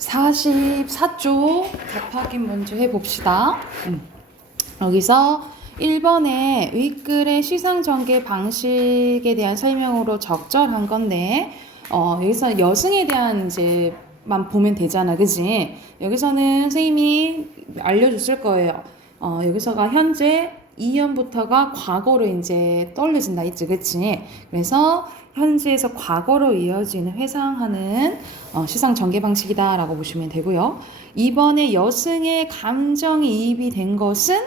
44쪽 답확인 먼저 해봅시다. 여기서 1번에 윗글의 시상 전개 방식에 대한 설명으로 적절한 건데, 여기서 여승에 대한 이제만 보면 되잖아, 그지? 여기서는 선생님이 알려줬을 거예요. 여기서가 현재 2년부터가 과거로 이제 떠올려진다 했지, 그치? 그래서 현재에서 과거로 이어지는 회상하는 시상 전개 방식이다라고 보시면 되고요. 2번에 여승의 감정이입이 된 것은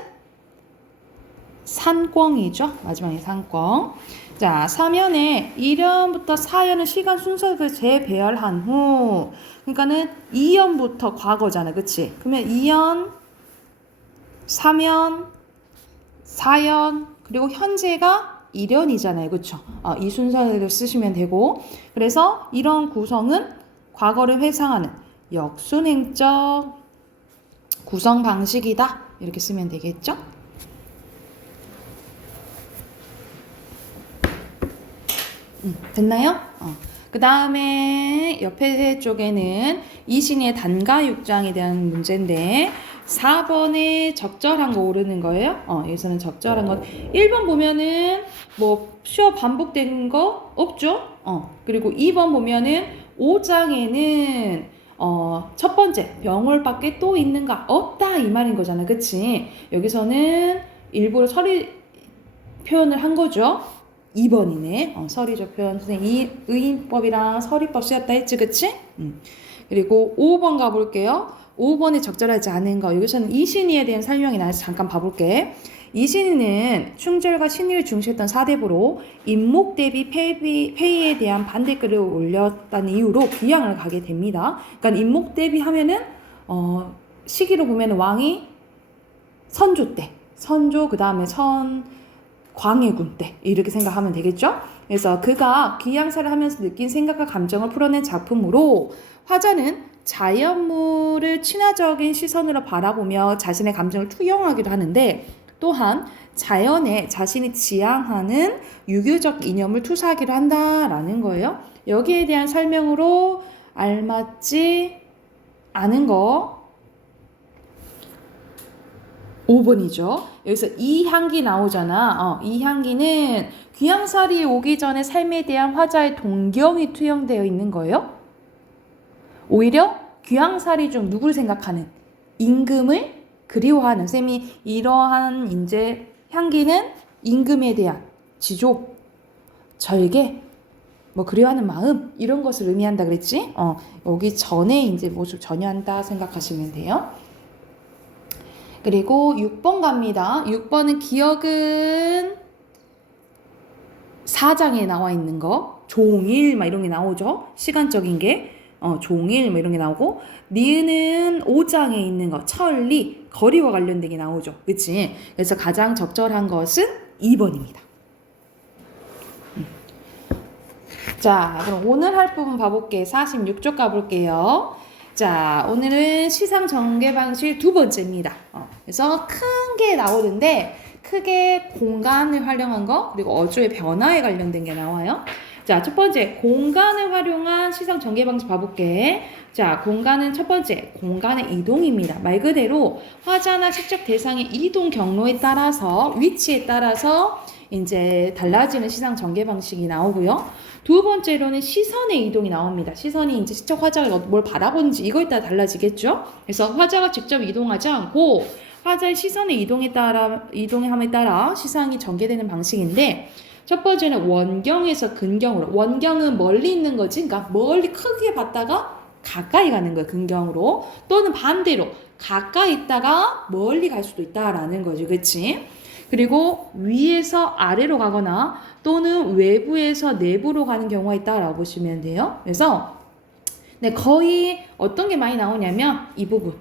산꿩이죠. 마지막에 산꿩. 자, 3연에 1연부터 4연은 시간 순서를 재배열한 후, 그러니까는 2연부터 과거잖아, 그치? 그러면 2연, 3연, 4연, 그리고 현재가 1연이잖아요, 그쵸? 이 순서대로 쓰시면 되고, 그래서 이런 구성은 과거를 회상하는 역순행적 구성 방식이다, 이렇게 쓰면 되겠죠? 됐나요? 그 다음에 옆에 쪽에는 이신의 단가육장에 대한 문제인데 4번에 적절한 거 오르는 거예요. 여기서는 적절한 건 1번 보면은 뭐 쉬어 반복된 거 없죠? 그리고 2번 보면은 5장에는 첫 번째 병월밖에 또 있는가? 없다 이 말인 거잖아, 그치? 여기서는 일부러 서리 표현을 한 거죠. 2번이네. 서리적 표현. 선생님, 의인법이랑 서리법 쓰였다 했지, 그치? 그리고 5번 가볼게요. 5번에 적절하지 않은 거. 여기서는 이신이에 대한 설명이 나와서 잠깐 봐볼게. 이신이는 충절과 신의를 중시했던 사대부로 임목 대비 폐위에 대한 반대글을 올렸다는 이유로 귀양을 가게 됩니다. 그러니까 임목 대비 하면은, 시기로 보면 왕이 선조 때, 선조, 그 다음에 광해군 때 이렇게 생각하면 되겠죠? 그래서 그가 귀양사를 하면서 느낀 생각과 감정을 풀어낸 작품으로 화자는 자연물을 친화적인 시선으로 바라보며 자신의 감정을 투영하기도 하는데 또한 자연에 자신이 지향하는 유교적 이념을 투사하기도 한다라는 거예요. 여기에 대한 설명으로 알맞지 않은 거 5번이죠. 여기서 이 향기 나오잖아. 이 향기는 귀양살이 오기 전에 삶에 대한 화자의 동경이 투영되어 있는 거예요. 오히려 귀양살이 중 누구를 생각하는? 임금을 그리워하는 셈이 이러한 이제 향기는 임금에 대한 지족, 절개, 뭐 그리워하는 마음 이런 것을 의미한다 그랬지? 여기 전에 이제 모습 전혀한다 생각하시면 돼요. 그리고 6번 갑니다. 6번은 기억은 4장에 나와 있는 거. 종일 막 이런 게 나오죠. 시간적인 게. 종일 뭐 이런 게 나오고 니은은 5장에 있는 거. 천리, 거리와 관련된 게 나오죠. 그치? 그래서 가장 적절한 것은 2번입니다. 자, 그럼 오늘 할 부분 봐볼게. 46쪽 가볼게요. 자, 오늘은 시상 전개 방식 두 번째입니다. 그래서 큰 게 나오는데 크게 공간을 활용한 거 그리고 어조의 변화에 관련된 게 나와요. 자, 첫 번째 공간을 활용한 시상 전개 방식 봐볼게. 자, 공간은 첫 번째 공간의 이동입니다. 말 그대로 화자나 시적 대상의 이동 경로에 따라서 위치에 따라서 이제 달라지는 시상 전개 방식이 나오고요. 두 번째로는 시선의 이동이 나옵니다. 시선이 이제 시적 화자가 뭘 바라보는지 이거에 따라 달라지겠죠. 그래서 화자가 직접 이동하지 않고 화자의 시선의 이동함에 따라 시상이 전개되는 방식인데 첫 번째는 원경에서 근경으로. 원경은 멀리 있는 거지. 그러니까 멀리 크게 봤다가 가까이 가는 거예요. 근경으로. 또는 반대로 가까이 있다가 멀리 갈 수도 있다라는 거죠. 그치? 그리고 위에서 아래로 가거나 또는 외부에서 내부로 가는 경우가 있다라고 보시면 돼요. 그래서 거의 어떤 게 많이 나오냐면 이 부분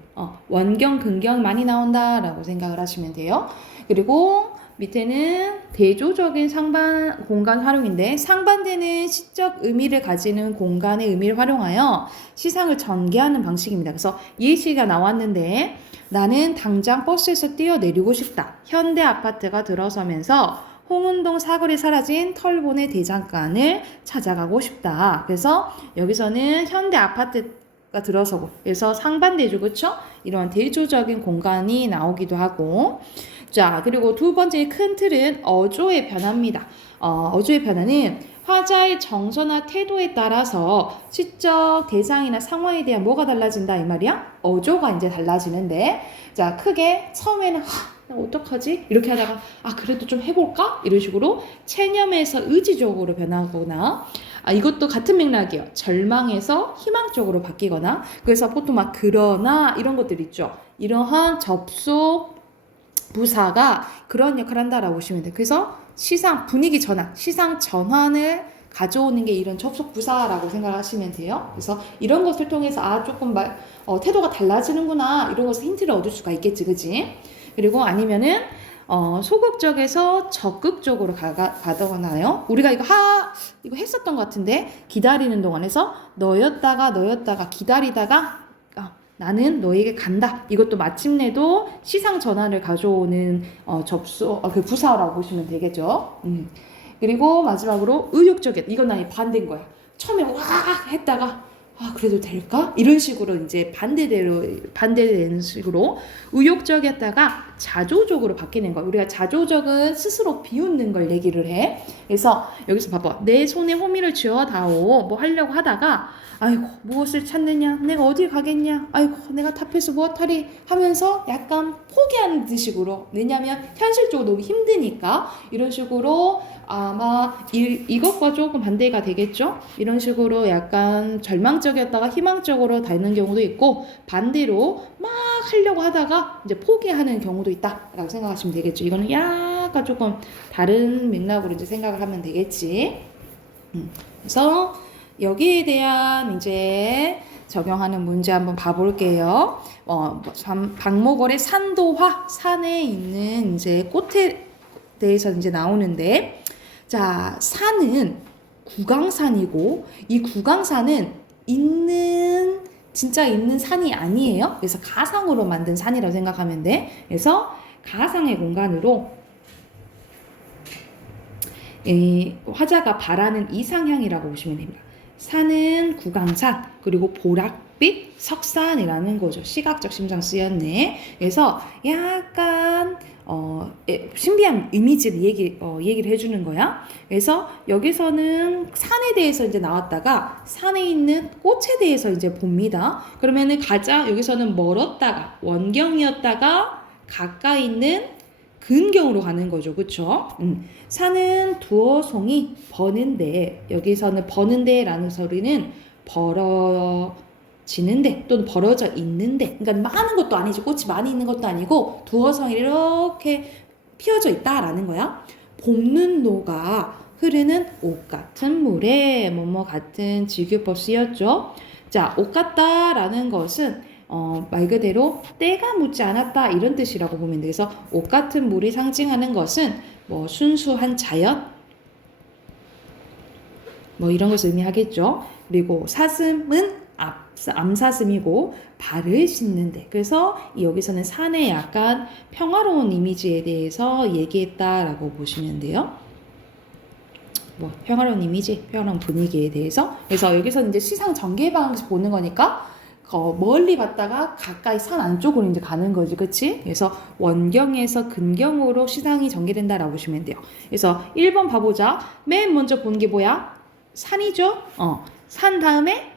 원경, 근경 많이 나온다라고 생각을 하시면 돼요. 그리고 밑에는 대조적인 상반 공간 활용인데 상반되는 시적 의미를 가지는 공간의 의미를 활용하여 시상을 전개하는 방식입니다. 그래서 예시가 나왔는데 나는 당장 버스에서 뛰어내리고 싶다. 현대 아파트가 들어서면서 홍은동 사거리에 사라진 털보네 대장간을 찾아가고 싶다. 그래서 여기서는 현대 아파트 들어서고 그래서 상반대조 그쵸? 이런 대조적인 공간이 나오기도 하고 자 그리고 두 번째 큰 틀은 어조의 변화입니다. 어조의 변화는 화자의 정서나 태도에 따라서 시적 대상이나 상황에 대한 뭐가 달라진다 이 말이야? 어조가 이제 달라지는데 자 크게 처음에는 나 어떡하지? 이렇게 하다가 그래도 좀 해볼까? 이런 식으로 체념에서 의지적으로 변하거나 이것도 같은 맥락이에요. 절망에서 희망적으로 바뀌거나 그래서 보통 막 그러나 이런 것들 있죠. 이러한 접속 부사가 그런 역할을 한다라고 보시면 돼요. 그래서 시상 분위기 전환, 시상 전환을 가져오는 게 이런 접속 부사라고 생각하시면 돼요. 그래서 이런 것을 통해서 조금 태도가 달라지는구나 이런 것을 힌트를 얻을 수가 있겠지, 그지? 그리고 아니면은 소극적에서 적극적으로 가거나요. 우리가 이거 했었던 것 같은데 기다리는 동안에서 너였다가 기다리다가 나는 너에게 간다. 이것도 마침내도 시상 전환을 가져오는 그 부사라고 보시면 되겠죠. 그리고 마지막으로 의욕적이었다. 이건 아니 반대인 거야. 처음에 와 했다가 그래도 될까? 이런 식으로 이제 반대되는 식으로 의욕적이었다가 자조적으로 바뀌는 거야. 우리가 자조적은 스스로 비웃는 걸 얘기를 해. 그래서 여기서 봐봐. 내 손에 호미를 쥐어다오. 뭐 하려고 하다가 아이고 무엇을 찾느냐? 내가 어딜 가겠냐? 아이고 내가 탑에서 무엇하리? 하면서 약간 포기하는 듯식으로 왜냐면 현실적으로 너무 힘드니까 이런 식으로 아마 이것과 조금 반대가 되겠죠? 이런 식으로 약간 절망적이었다가 희망적으로 되는 경우도 있고 반대로 막 하려고 하다가 이제 포기하는 경우도 있다라고 생각하시면 되겠죠. 이거는 약간 조금 다른 맥락으로 이제 생각을 하면 되겠지. 그래서 여기에 대한 이제 적용하는 문제 한번 봐볼게요. 박목월의 산도화 산에 있는 이제 꽃에 대해서 이제 나오는데 자, 산은 구강산이고 이 구강산은 진짜 있는 산이 아니에요. 그래서 가상으로 만든 산이라고 생각하면 돼. 그래서 가상의 공간으로 화자가 바라는 이상향이라고 보시면 됩니다. 산은 구강산 그리고 보랏빛 석산이라는 거죠. 시각적 심장 쓰였네. 그래서 약간 신비한 이미지를 얘기를 해주는 거야. 그래서 여기서는 산에 대해서 이제 나왔다가 산에 있는 꽃에 대해서 이제 봅니다. 그러면은 여기서는 멀었다가 원경이었다가 가까이 있는 근경으로 가는 거죠. 그쵸? 산은 두어 송이 버는데 여기서는 버는데라는 소리는 벌어지는데 또는 벌어져 있는데 그러니까 많은 것도 아니지 꽃이 많이 있는 것도 아니고 두어 송이 이렇게 피어져 있다라는 거야. 볶는 노가 흐르는 옷 같은 물에 뭐뭐 같은 직유법 쓰였죠. 자, 옷 같다라는 것은 말 그대로 때가 묻지 않았다 이런 뜻이라고 보면 돼. 그래서 옷 같은 물이 상징하는 것은 뭐 순수한 자연 뭐 이런 것을 의미하겠죠. 그리고 사슴은 암사슴이고 발을 씻는데 그래서 여기서는 산의 약간 평화로운 이미지에 대해서 얘기했다라고 보시면 돼요. 뭐 평화로운 이미지, 평화로운 분위기에 대해서 그래서 여기서는 이제 시상 전개 방식 보는 거니까 멀리 봤다가 가까이 산 안쪽으로 이제 가는 거지, 그치? 그래서 원경에서 근경으로 시상이 전개된다라고 보시면 돼요. 그래서 1번 봐보자. 맨 먼저 본 게 뭐야? 산이죠? 산 다음에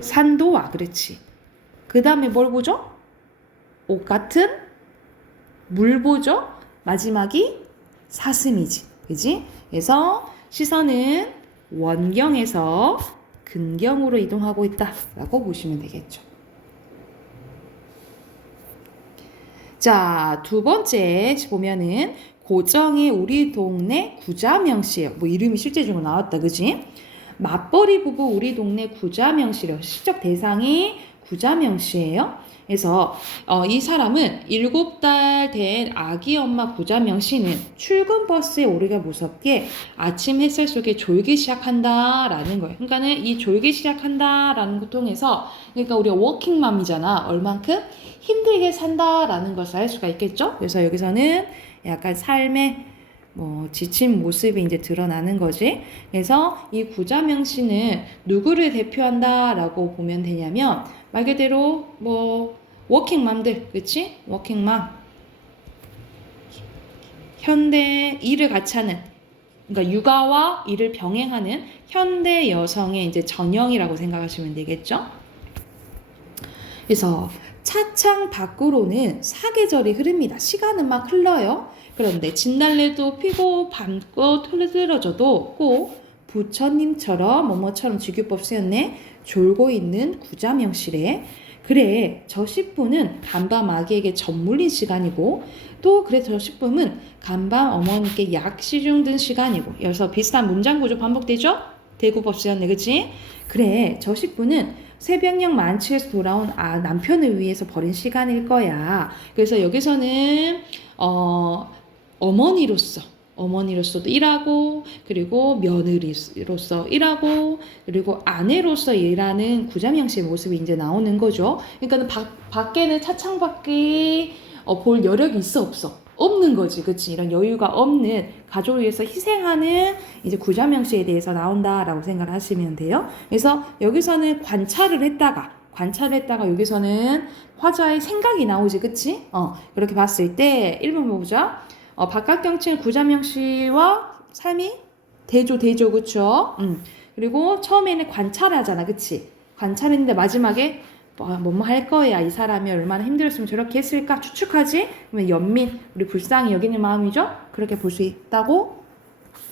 산도와, 그렇지. 그 다음에 뭘 보죠? 옷 같은 물 보죠? 마지막이 사슴이지, 그지? 그래서 시선은 원경에서 근경으로 이동하고 있다라고 보시면 되겠죠. 자, 두 번째 보면은 고정의 우리 동네 구자명시예요. 뭐 이름이 실제적으로 나왔다, 그지? 맞벌이 부부 우리 동네 구자명시래요. 시적 대상이 구자명시예요. 그래서 이 사람은 7달 된 아기 엄마 구자명시는 출근 버스에 오르기가 무섭게 아침 햇살 속에 졸기 시작한다라는 거예요. 그러니까는 이 졸기 시작한다라는 것 통해서 그러니까 우리가 워킹맘이잖아. 얼만큼 힘들게 산다라는 것을 알 수가 있겠죠. 그래서 여기서는 약간 삶의 뭐 지친 모습이 이제 드러나는 거지. 그래서 이 구자명시는 누구를 대표한다라고 보면 되냐면 말 그대로 뭐 워킹맘들, 그치? 워킹맘, 현대 일을 같이 하는, 그러니까 육아와 일을 병행하는 현대 여성의 이제 전형이라고 생각하시면 되겠죠. 그래서 차창 밖으로는 사계절이 흐릅니다. 시간은 막 흘러요. 그런데 진달래도 피고 밤꽃 흐드러져도 꼭 부처님처럼 뭐뭐처럼 직유법 쓰였네 졸고 있는 구자명실에 그래 저 10분은 간밤 아기에게 젖물린 시간이고 또 그래 저 10분은 간밤 어머니께 약 시중든 시간이고 여기서 비슷한 문장 구조 반복되죠? 대구법 쓰였네 그치? 그래 저 10분은 새벽녘 만취해서 돌아온 남편을 위해서 버린 시간일 거야. 그래서 여기서는 어머니로서도 일하고 그리고 며느리로서 일하고 그리고 아내로서 일하는 구자명씨의 모습이 이제 나오는 거죠. 그러니까 밖에는 차창 밖에 볼 여력이 있어 없어? 없는 거지, 그치? 이런 여유가 없는 가족을 위해서 희생하는 이제 구자명씨에 대해서 나온다라고 생각을 하시면 돼요. 그래서 여기서는 관찰을 했다가 여기서는 화자의 생각이 나오지, 그치? 그렇게 봤을 때 1번 보자. 박각경칭 구자명씨와 삶이 대조, 그쵸? 그리고 처음에는 관찰을 하잖아, 그치? 관찰했는데 마지막에 뭐뭐 할 거야. 이 사람이 얼마나 힘들었으면 저렇게 했을까 추측하지? 그러면 연민, 우리 불쌍히 여기는 마음이죠? 그렇게 볼 수 있다고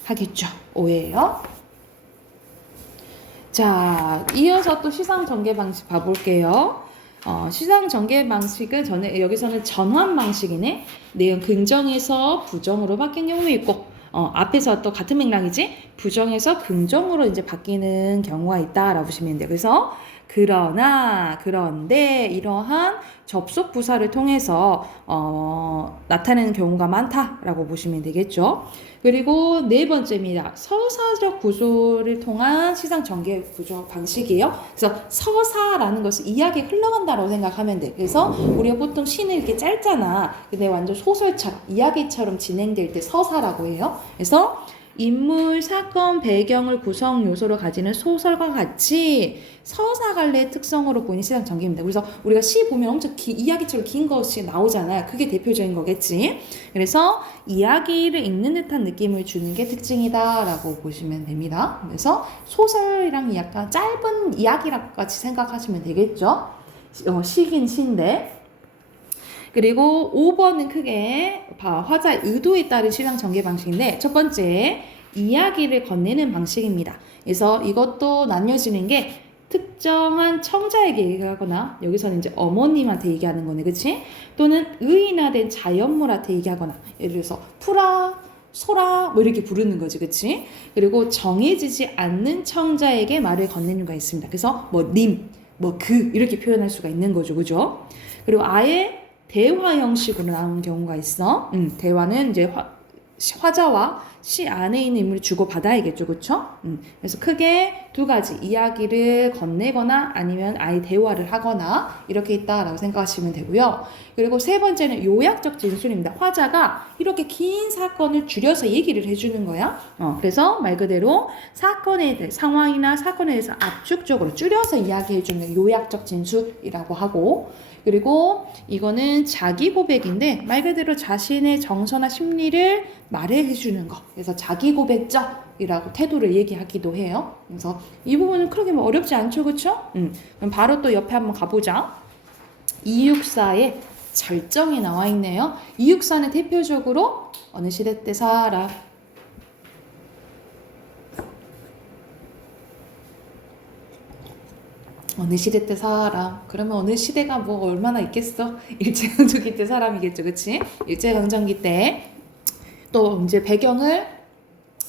하겠죠. 오해예요. 자, 이어서 또 시상 전개 방식 봐볼게요. 시상 전개 방식은 여기서는 전환 방식이네. 내용 긍정에서 부정으로 바뀐 경우 있고, 앞에서 또 같은 맥락이지? 부정에서 긍정으로 이제 바뀌는 경우가 있다라고 보시면 돼요. 그래서 그런데 이러한 접속 부사를 통해서 나타내는 경우가 많다라고 보시면 되겠죠. 그리고 네 번째입니다. 서사적 구조를 통한 시상 전개 구조 방식이에요. 그래서 서사라는 것은 이야기에 흘러간다라고 생각하면 돼. 그래서 우리가 보통 시는 이렇게 짧잖아. 근데 완전 소설처럼 이야기처럼 진행될 때 서사라고 해요. 그래서 인물, 사건, 배경을 구성 요소로 가지는 소설과 같이 서사갈래의 특성으로 보이는 시상 전개입니다. 그래서 우리가 시 보면 엄청 이야기처럼 긴 것이 나오잖아요. 그게 대표적인 거겠지. 그래서 이야기를 읽는 듯한 느낌을 주는 게 특징이다라고 보시면 됩니다. 그래서 소설이랑 약간 짧은 이야기랑 같이 생각하시면 되겠죠. 시긴 시인데. 그리고 5번은 크게 화자의 의도에 따른 시상 전개 방식인데 첫 번째 이야기를 건네는 방식입니다. 그래서 이것도 나뉘어지는 게 특정한 청자에게 얘기하거나 여기서는 이제 어머님한테 얘기하는 거네, 그치? 또는 의인화된 자연물한테 얘기하거나 예를 들어서 풀아, 소라 뭐 이렇게 부르는 거지, 그치? 그리고 정해지지 않는 청자에게 말을 건네는 거 있습니다. 그래서 뭐 님, 뭐 그 이렇게 표현할 수가 있는 거죠, 그죠? 그리고 아예 대화 형식으로 나오는 경우가 있어. 대화는 이제 화자와 시 안에 있는 인물이 주고받아야겠죠, 그쵸? 그래서 크게 두 가지 이야기를 건네거나 아니면 아예 대화를 하거나 이렇게 있다라고 생각하시면 되고요. 그리고 세 번째는 요약적 진술입니다. 화자가 이렇게 긴 사건을 줄여서 얘기를 해주는 거야. 그래서 말 그대로 사건에 대해 상황이나 사건에 대해서 압축적으로 줄여서 이야기해주는 요약적 진술이라고 하고 그리고 이거는 자기 고백인데 말 그대로 자신의 정서나 심리를 말해주는 거. 그래서 자기 고백적이라고 태도를 얘기하기도 해요. 그래서 이 부분은 그렇게 뭐 어렵지 않죠, 그렇죠? 그럼 바로 또 옆에 한번 가보자. 264에 절정이 나와 있네요. 264는 대표적으로 어느 시대 때 살아. 어느 시대 때 사람. 그러면 어느 시대가 뭐 얼마나 있겠어? 일제강점기 때 사람이겠죠, 그치? 일제강점기 때 또 이제 배경을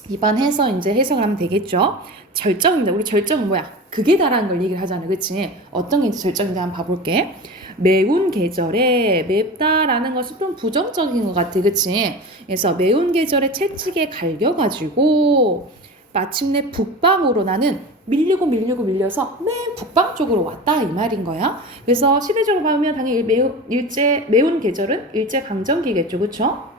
입안해서 이제 해석을 하면 되겠죠. 절정입니다. 우리 절정은 뭐야? 극에 달하는 걸 얘기를 하잖아요, 그치? 어떤 게 절정인지 한번 봐볼게. 매운 계절에 맵다라는 것은 좀 부정적인 것 같아, 그치? 그래서 매운 계절에 채찍에 갈겨가지고 마침내 북방으로 나는 밀려서 맨 북방 쪽으로 왔다 이 말인 거야. 그래서 시대적으로 보면 당연히 매운 계절은 일제강점기겠죠, 그쵸?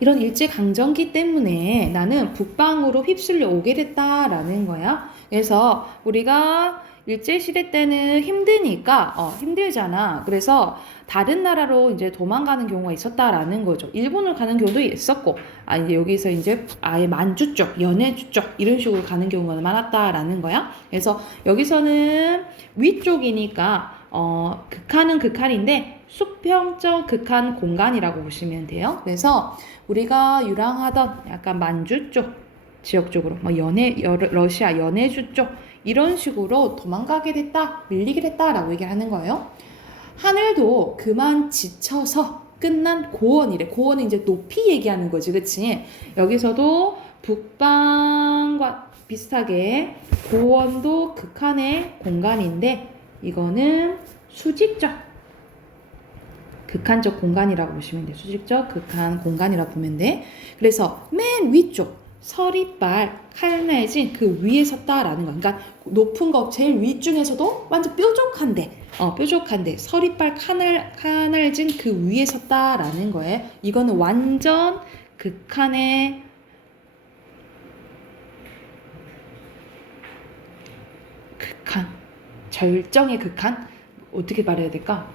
이런 일제강점기 때문에 나는 북방으로 휩쓸려 오게 됐다라는 거야. 그래서 우리가 일제시대 때는 힘드니까, 힘들잖아. 그래서 다른 나라로 이제 도망가는 경우가 있었다라는 거죠. 일본을 가는 경우도 있었고, 이제 여기서 이제 아예 만주 쪽, 연해주 쪽, 이런 식으로 가는 경우가 많았다라는 거야. 그래서 여기서는 위쪽이니까, 극한은 극한인데, 수평적 극한 공간이라고 보시면 돼요. 그래서 우리가 유랑하던 약간 만주 쪽, 지역 쪽으로, 러시아 연해주 쪽, 이런 식으로 도망가게 됐다, 밀리게 됐다라고 얘기를 하는 거예요. 하늘도 그만 지쳐서 끝난 고원이래. 고원은 이제 높이 얘기하는 거지, 그치? 여기서도 북방과 비슷하게 고원도 극한의 공간인데 이거는 수직적 극한적 공간이라고 보시면 돼. 수직적 극한 공간이라고 보면 돼. 그래서 맨 위쪽 서리빨 칼날진 그 위에 섰다라는 거. 그러니까 높은 거 제일 위중에서도 완전 뾰족한데 서리빨 칼날진 그 위에 섰다라는 거예요. 이거는 완전 극한의 극한, 절정의 극한, 어떻게 말해야 될까?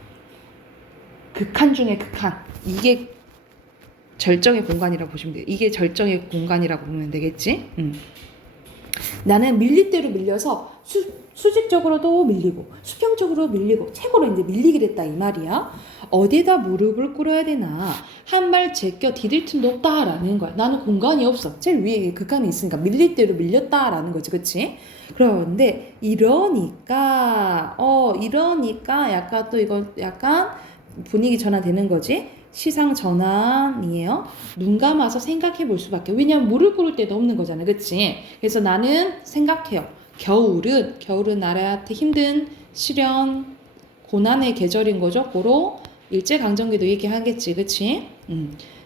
극한 중에 극한. 이게 절정의 공간이라고 보시면 돼요. 이게 절정의 공간이라고 보면 되겠지? 나는 밀릴 대로 밀려서 수직적으로도 밀리고 수평적으로 밀리고 최고로 이제 밀리게 됐다 이 말이야. 어디에다 무릎을 꿇어야 되나 한 발 제껴 디딜 틈도 없다라는 거야. 나는 공간이 없어. 제일 위에 극한이 있으니까 밀릴 대로 밀렸다라는 거지, 그렇지? 그런데 이러니까 약간 또 이거 약간 분위기 전환되는 거지. 시상 전환이에요. 눈 감아서 생각해 볼 수밖에. 왜냐면 무릎 꿇을 데도 없는 거잖아, 그치? 그래서 나는 생각해요. 겨울은 나라한테 힘든 시련, 고난의 계절인 거죠. 고로 일제강점기도 얘기하겠지, 그치?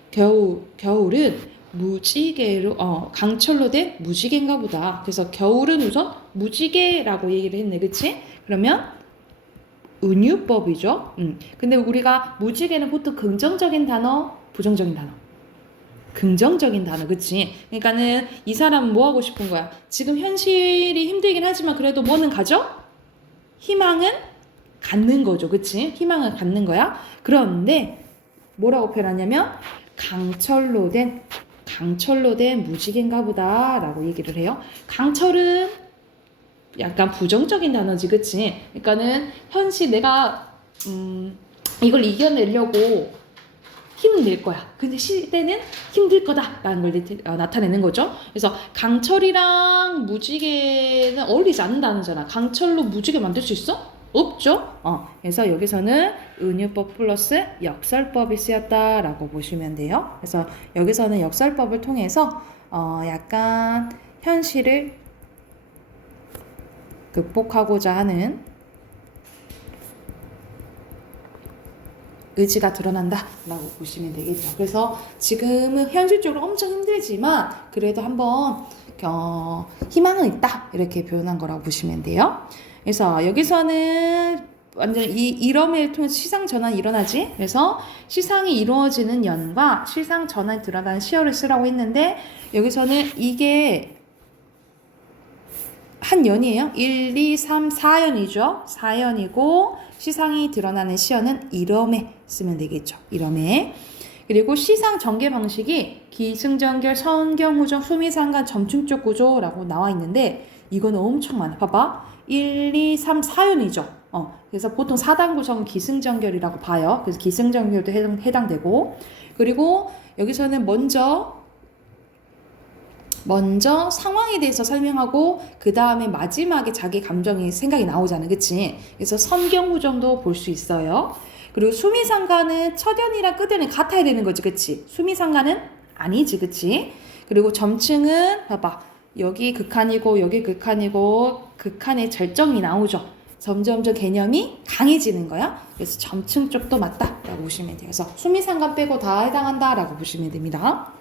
겨울은 무지개로, 강철로 된 무지개인가 보다. 그래서 겨울은 우선 무지개라고 얘기를 했네, 그치? 그러면 은유법이죠. 근데 우리가 무지개는 보통 긍정적인 단어, 부정적인 단어. 긍정적인 단어, 그치? 그러니까는 이 사람은 뭐 하고 싶은 거야? 지금 현실이 힘들긴 하지만 그래도 뭐는 가져? 희망은 갖는 거죠, 그치? 희망을 갖는 거야. 그런데 뭐라고 표현하냐면 강철로 된 무지개인가 보다라고 얘기를 해요. 강철은 약간 부정적인 단어지, 그치? 그러니까는 현실 내가 이걸 이겨내려고 힘을 낼 거야. 근데 시대는 힘들 거다라는 걸 나타내는 거죠. 그래서 강철이랑 무지개는 어울리지 않는 단어잖아. 강철로 무지개 만들 수 있어? 없죠? 그래서 여기서는 은유법 플러스 역설법이 쓰였다라고 보시면 돼요. 그래서 여기서는 역설법을 통해서 약간 현실을 극복하고자 하는 의지가 드러난다라고 보시면 되겠죠. 그래서 지금은 현실적으로 엄청 힘들지만 그래도 한번 희망은 있다 이렇게 표현한 거라고 보시면 돼요. 그래서 여기서는 완전 이러메를 통해서 시상 전환이 일어나지. 그래서 시상이 이루어지는 연과 시상 전환이 드러나는 시어를 쓰라고 했는데 여기서는 이게 한 연이에요. 1, 2, 3, 4연이죠. 4연이고 시상이 드러나는 시어는 이럼에 쓰면 되겠죠. 이럼에. 그리고 시상 전개 방식이 기승전결, 선경후정, 수미상관, 점층적 구조라고 나와 있는데 이거는 엄청 많아. 봐봐. 1, 2, 3, 4연이죠. 그래서 보통 4단 구성은 기승전결이라고 봐요. 그래서 기승전결도 해당되고 그리고 여기서는 먼저 상황에 대해서 설명하고 그 다음에 마지막에 자기 감정이 생각이 나오잖아, 그치? 그래서 선경후정도 볼 수 있어요. 그리고 수미상관은 첫연이랑 끝연이 같아야 되는 거지, 그치? 수미상관은 아니지, 그치? 그리고 점층은 봐봐, 여기 극한이고 여기 극한이고 극한의 절정이 나오죠. 점점점 개념이 강해지는 거야. 그래서 점층 쪽도 맞다라고 보시면 돼요. 그래서 수미상관 빼고 다 해당한다라고 보시면 됩니다.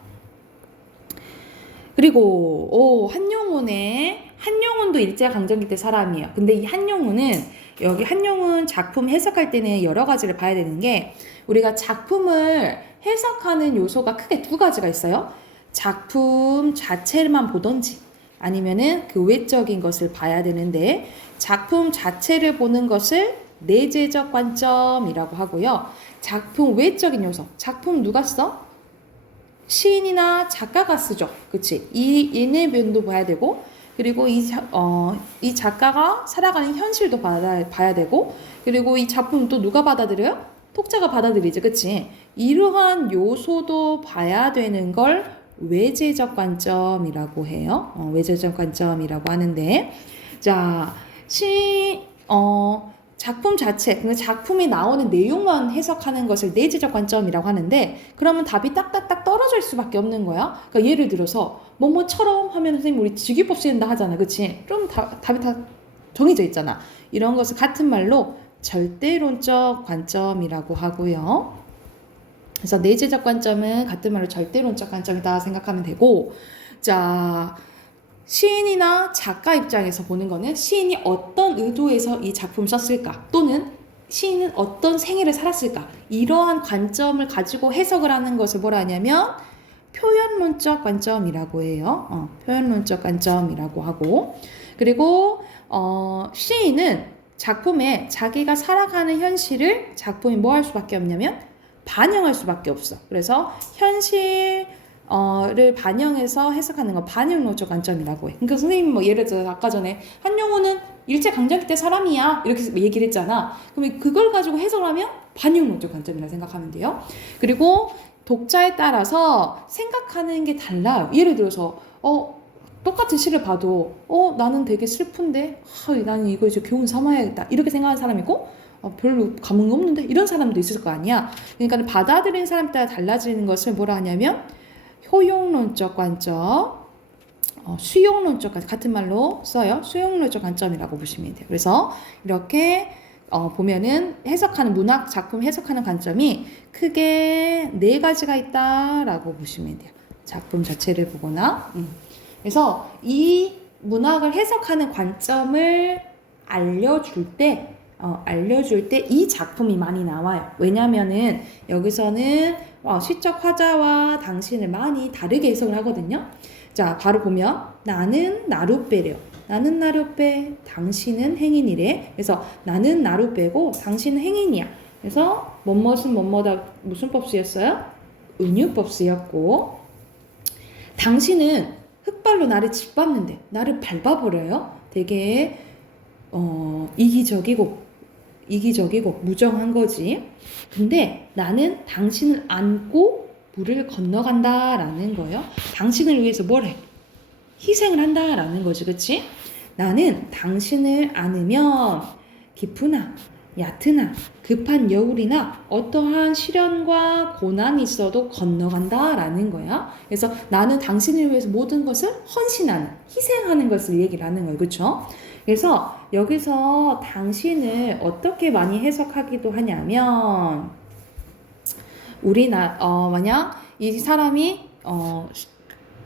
그리고 한용운의 한용운도 일제강점기 때 사람이에요. 근데 이 한용운은 여기 한용운 작품 해석할 때는 여러 가지를 봐야 되는 게 우리가 작품을 해석하는 요소가 크게 두 가지가 있어요. 작품 자체만 보던지 아니면은 그 외적인 것을 봐야 되는데 작품 자체를 보는 것을 내재적 관점이라고 하고요. 작품 외적인 요소, 작품 누가 써? 시인이나 작가가 쓰죠. 그치? 이 인내면도 봐야 되고 그리고 이 작가가 살아가는 현실도 봐야 되고 그리고 이 작품 또 누가 받아들여요? 독자가 받아들이지. 그치? 이러한 요소도 봐야 되는 걸 외재적 관점이라고 해요. 외재적 관점이라고 하는데 자, 작품 자체, 그 작품이 나오는 내용만 해석하는 것을 내재적 관점이라고 하는데 그러면 답이 딱딱딱 떨어질 수밖에 없는 거야. 그러니까 예를 들어서 뭐뭐처럼 하면 선생님 우리 직위법 쓰인다 하잖아. 그치? 그럼 답이 다 정해져 있잖아. 이런 것을 같은 말로 절대론적 관점이라고 하고요. 그래서 내재적 관점은 같은 말로 절대론적 관점이다 생각하면 되고 자 시인이나 작가 입장에서 보는 거는 시인이 어떤 의도에서 이 작품을 썼을까 또는 시인은 어떤 생애를 살았을까 이러한 관점을 가지고 해석을 하는 것을 뭐라 하냐면 표현론적 관점이라고 해요. 표현론적 관점이라고 하고 그리고 시인은 작품에 자기가 살아가는 현실을 작품이 뭐 할 수밖에 없냐면 반영할 수밖에 없어. 그래서 현실을 반영해서 해석하는 건 반영론적 관점이라고 해. 그러니까 선생님 뭐 예를 들어 아까 전에 한용운은 일제강점기 때 사람이야 이렇게 얘기를 했잖아. 그러면 그걸 가지고 해석하면 반영론적 관점이라 생각하면 돼요. 그리고 독자에 따라서 생각하는 게 달라요. 예를 들어서 똑같은 시를 봐도 나는 되게 슬픈데 나는 이거 이제 교훈 삼아야겠다 이렇게 생각하는 사람이 있고 별로 감흥 없는데 이런 사람도 있을 거 아니야. 그러니까 받아들이는 사람 따라 달라지는 것을 뭐라 하냐면 효용론적 관점, 수용론적 관점 같은 말로 써요. 수용론적 관점이라고 보시면 돼요. 그래서 이렇게 보면은 해석하는 문학 작품 해석하는 관점이 크게 네 가지가 있다라고 보시면 돼요. 작품 자체를 보거나. 그래서 이 문학을 해석하는 관점을 알려줄 때 이 작품이 많이 나와요. 왜냐면은 여기서는 시적 화자와 당신을 많이 다르게 해석을 하거든요. 자, 바로 보면 나는 나룻배래요. 나는 나룻배, 당신은 행인이래. 그래서 나는 나룻배고 당신은 행인이야. 그래서 뭐뭇은 뭐뭐다 무슨 법 쓰였어요? 은유법 쓰였고 당신은 흙발로 나를 짓밟는데 나를 밟아버려요. 되게 이기적이고 무정한 거지. 근데 나는 당신을 안고 물을 건너간다라는 거예요. 당신을 위해서 뭘 해? 희생을 한다라는 거지. 그치? 나는 당신을 안으면 깊으나 얕으나 급한 여울이나 어떠한 시련과 고난이 있어도 건너간다라는 거야. 그래서 나는 당신을 위해서 모든 것을 헌신하는, 희생하는 것을 얘기를 하는 거예요. 그렇죠? 그래서 여기서 당신을 어떻게 많이 해석하기도 하냐면 만약 이 사람이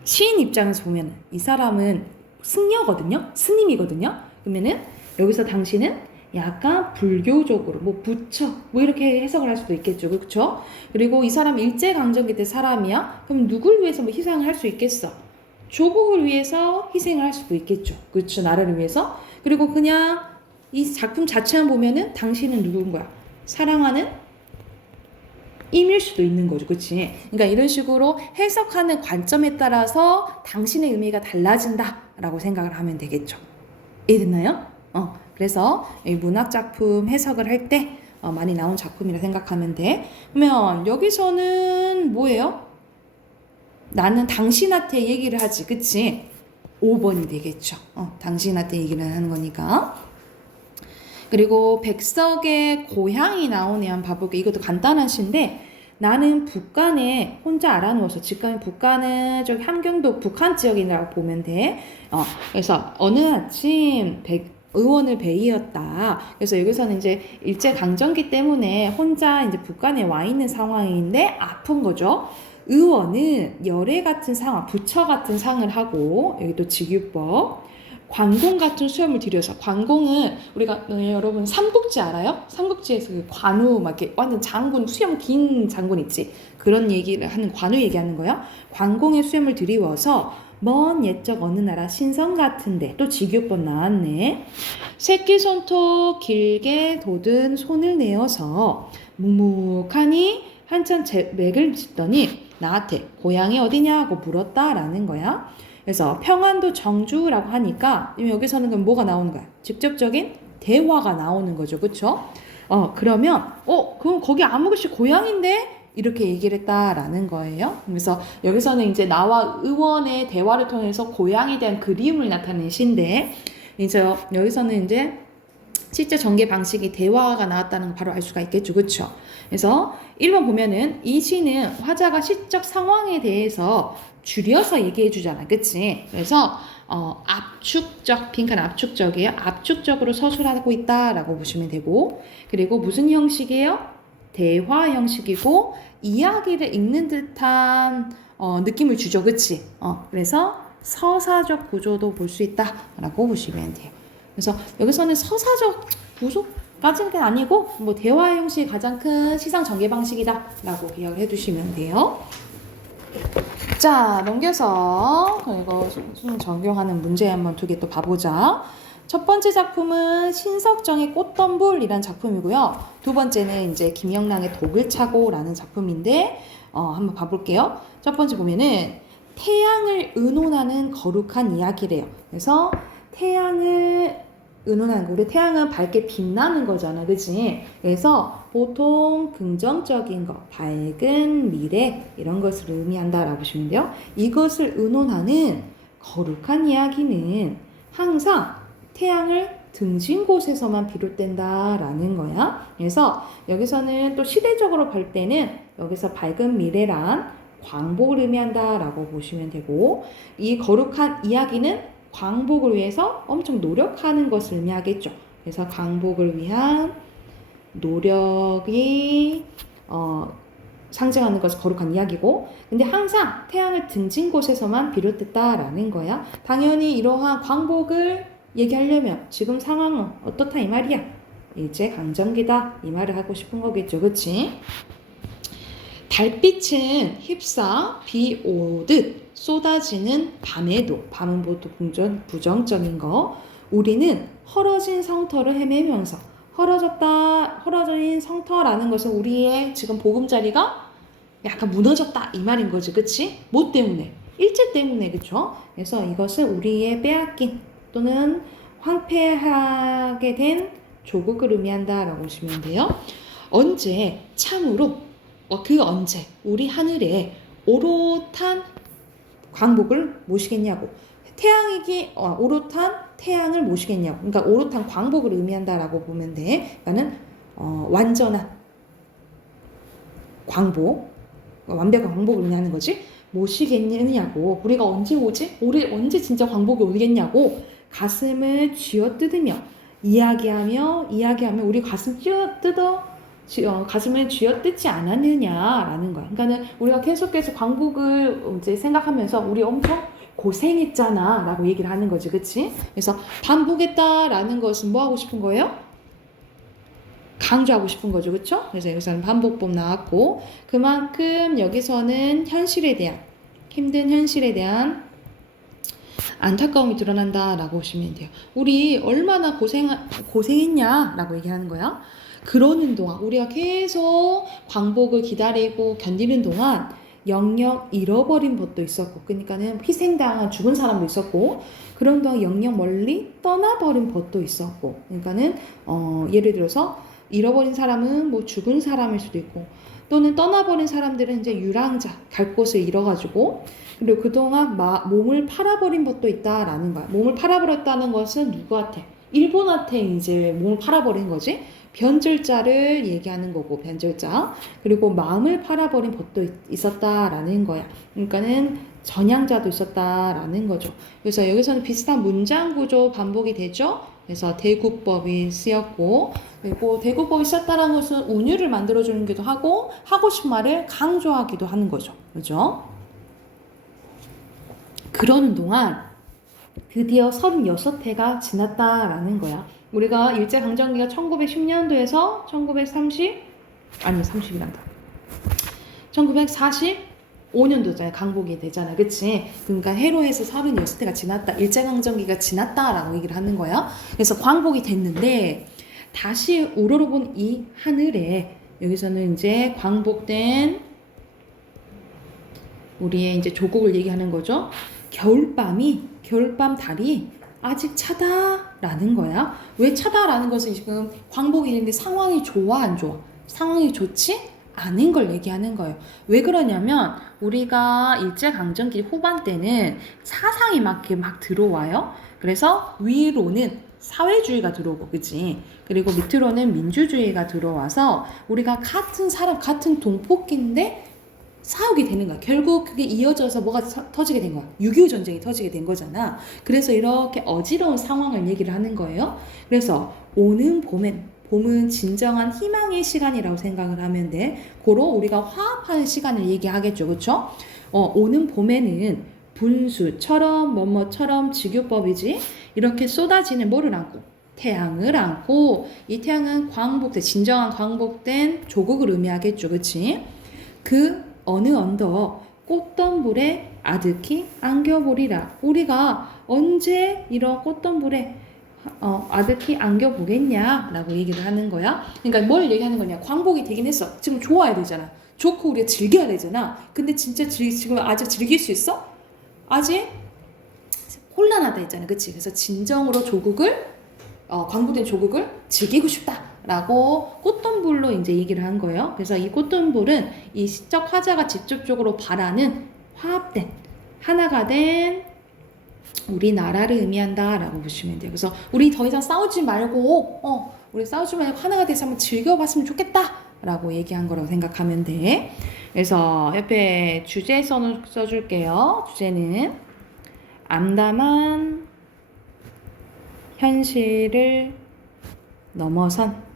시인 입장에서 보면 이 사람은 승려거든요. 스님이거든요. 그러면은 여기서 당신은 약간 불교적으로 부처 이렇게 해석을 할 수도 있겠죠. 그렇죠? 그리고 이 사람 일제강점기 때 사람이야. 그럼 누굴 위해서 희생을 할 수 있겠어? 조국을 위해서 희생을 할 수도 있겠죠. 그렇죠? 나라를 위해서. 그리고 그냥 이 작품 자체만 보면은 당신은 누군 거야? 사랑하는 임일 수도 있는 거죠. 그치? 그러니까 이런 식으로 해석하는 관점에 따라서 당신의 의미가 달라진다라고 생각을 하면 되겠죠. 이해됐나요? 그래서 이 문학 작품 해석을 할 때 많이 나온 작품이라 생각하면 돼. 그러면 여기서는 뭐예요? 나는 당신한테 얘기를 하지. 그치? 5번이 되겠죠. 당신한테 얘기를 하는 거니까. 그리고 백석의 고향이 나오네 한번 봐볼게요. 이것도 간단한 시인데 나는 북간에 혼자 알아누워서 지금 북간은 저기 함경도 북한 지역이라고 보면 돼. 그래서 어느 아침 의원을 베이었다. 그래서 여기서는 이제 일제강점기 때문에 혼자 이제 북간에 와 있는 상황인데 아픈 거죠. 의원은 열애 같은 상황, 부처 같은 상을 하고 여기 또 직유법. 관공 같은 수염을 들여서 관공은 우리가 여러분 삼국지 알아요? 삼국지에서 그 관우 막 이렇게 완전 장군 수염 긴 장군 있지 그런 얘기를 하는 관우 얘기하는 거야. 관공의 수염을 들이워서 먼 옛적 어느 나라 신성 같은데 또 직유법 나왔네. 새끼 손톱 길게 돋은 손을 내어서 묵묵하니 한참 맥을 짚더니 나한테 고향이 어디냐고 물었다라는 거야. 그래서 평안도 정주라고 하니까 여기서는 그럼 뭐가 나오는 거야? 직접적인 대화가 나오는 거죠. 그쵸? 그러면 그럼 거기 아무것이 고향인데? 이렇게 얘기를 했다라는 거예요. 그래서 여기서는 이제 나와 의원의 대화를 통해서 고향에 대한 그리움을 나타내는 시인데 이제 여기서는 이제 실제 전개 방식이 대화가 나왔다는 걸 바로 알 수가 있겠죠. 그쵸? 그래서 1번 보면은 이 시는 화자가 시적 상황에 대해서 줄여서 얘기해 주잖아. 그치? 그래서 압축적, 빈칸 압축적이에요. 압축적으로 서술하고 있다라고 보시면 되고 그리고 무슨 형식이에요? 대화 형식이고 이야기를 읽는 듯한 느낌을 주죠. 그치? 그래서 서사적 구조도 볼 수 있다라고 보시면 돼요. 그래서 여기서는 서사적 구조까지는 아니고 뭐 대화 형식이 가장 큰 시상 전개 방식이다라고 기억을 해두시면 돼요. 자, 넘겨서 이거 적용하는 문제 한번 두 개 또 봐보자. 첫 번째 작품은 신석정의 꽃덤불이라는 작품이고요. 두 번째는 이제 김영랑의 독을 차고라는 작품인데 한번 봐볼게요. 첫 번째 보면은 태양을 의논하는 거룩한 이야기래요. 그래서 태양을 의논하는 거, 우리 태양은 밝게 빛나는 거잖아, 그치? 그래서 보통 긍정적인 거, 밝은 미래 이런 것을 의미한다라고 보시면 돼요. 이것을 의논하는 거룩한 이야기는 항상 태양을 등진 곳에서만 비롯된다라는 거야. 그래서 여기서는 또 시대적으로 볼 때는 여기서 밝은 미래란 광복을 의미한다라고 보시면 되고 이 거룩한 이야기는 광복을 위해서 엄청 노력하는 것을 의미하겠죠. 그래서 광복을 위한 노력이 상징하는 것은 거룩한 이야기고 근데 항상 태양을 등진 곳에서만 비롯됐다라는 거야. 당연히 이러한 광복을 얘기하려면 지금 상황은 어떻다 이 말이야. 일제강점기다 이 말을 하고 싶은 거겠죠. 그치? 달빛은 휩싸 비 오듯 쏟아지는 밤에도 밤은 보통 부정적인 거 우리는 헐어진 성터를 헤매면서 헐어진 성터라는 것은 우리의 지금 보금자리가 약간 무너졌다 이 말인 거지. 그치? 뭐 때문에? 일제 때문에. 그쵸? 그래서 이것은 우리의 빼앗긴 또는 황폐하게 된 조국을 의미한다라고 보시면 돼요. 언제 참으로 언제 우리 하늘에 오롯한 광복을 모시겠냐고. 태양에게 오롯한 태양을 모시겠냐고. 그러니까 오롯한 광복을 의미한다라고 보면 돼. 그러니까는 완전한 광복, 완벽한 광복을 의미하는 거지. 모시겠느냐고. 우리가 언제 오지? 우리 언제 진짜 광복이 오겠냐고. 가슴을 쥐어뜯으며 이야기하며 우리 가슴 가슴을 쥐어뜯지 않았느냐라는 거야. 그러니까는 우리가 계속해서 광복을 이제 생각하면서 우리 엄청 고생했잖아 라고 얘기를 하는 거지. 그치? 그래서 반복했다라는 것은 뭐 하고 싶은 거예요? 강조하고 싶은 거죠. 그쵸? 그래서 여기서는 반복법 나왔고 그만큼 여기서는 힘든 현실에 대한 안타까움이 드러난다라고 보시면 돼요. 우리 얼마나 고생했냐라고 얘기하는 거야. 그러는 동안 우리가 계속 광복을 기다리고 견디는 동안 영영 잃어버린 것도 있었고 그러니까는 희생당한 죽은 사람도 있었고 그런 동안 영영 멀리 떠나버린 것도 있었고 그러니까는 예를 들어서 잃어버린 사람은 뭐 죽은 사람일 수도 있고 또는 떠나버린 사람들은 이제 유랑자 갈 곳을 잃어가지고 그리고 그동안 몸을 팔아버린 것도 있다라는 거야. 몸을 팔아버렸다는 것은 누구한테? 일본한테 이제 몸을 팔아버린 거지. 변절자를 얘기하는 거고 변절자 그리고 마음을 팔아버린 법도 있었다라는 거야. 그러니까는 전향자도 있었다라는 거죠. 그래서 여기서는 비슷한 문장 구조 반복이 되죠. 그래서 대구법이 쓰였고, 그리고 대구법이 쓰였다는 것은 운율을 만들어주는 기도 하고, 하고 싶은 말을 강조하기도 하는 거죠. 그죠? 그러는 동안 드디어 36회가 지났다라는 거야. 우리가 일제강점기가 1910년도에서 1945년도잖아요. 강복이 되잖아. 그치? 그러니까 해로해서 36회가 지났다. 일제강점기가 지났다라고 얘기를 하는 거야. 그래서 광복이 됐는데 다시 우러러본 이 하늘에 여기서는 이제 광복된 우리의 이제 조국을 얘기하는 거죠. 겨울밤 달이 아직 차다라는 거야. 왜 차다라는 것은 지금 광복이 있는데 상황이 좋아 안 좋아? 상황이 좋지 않은 걸 얘기하는 거예요. 왜 그러냐면 우리가 일제강점기 후반 때는 사상이 막 들어와요. 그래서 위로는 사회주의가 들어오고, 그치? 그리고 밑으로는 민주주의가 들어와서 우리가 같은 사람, 같은 동포끼인데 싸우게 되는 거야. 결국 그게 이어져서 뭐가 터지게 된 거야. 6.25 전쟁이 터지게 된 거잖아. 그래서 이렇게 어지러운 상황을 얘기를 하는 거예요. 그래서 오는 봄은 진정한 희망의 시간이라고 생각을 하면 돼. 고로 우리가 화합하는 시간을 얘기하겠죠. 그쵸? 오는 봄에는 분수처럼 뭐뭐처럼 직유법이지. 이렇게 쏟아지는 뭐를 안고? 태양을 안고, 이 태양은 진정한 광복된 조국을 의미하겠죠. 그치? 그 어느 언덕 꽃덤불에 아득히 안겨보리라. 우리가 언제 이런 꽃덤불에 아득히 안겨보겠냐라고 얘기를 하는 거야. 그러니까 뭘 얘기하는 거냐. 광복이 되긴 했어. 지금 좋아야 되잖아. 좋고 우리가 즐겨야 되잖아. 근데 진짜 지금 아직 즐길 수 있어? 아직 혼란하다 했잖아. 그치? 그래서 진정으로 광복된 조국을 즐기고 싶다. 라고 꽃덤불로 이제 얘기를 한 거예요. 그래서 이 꽃덤불은 이 시적 화자가 직접적으로 바라는 화합된 하나가 된 우리나라를 의미한다라고 보시면 돼요. 그래서 우리 더 이상 싸우지 말고 하나가 돼서 한번 즐겨봤으면 좋겠다라고 얘기한 거라고 생각하면 돼. 그래서 옆에 주제 써줄게요. 주제는 암담한 현실을 넘어선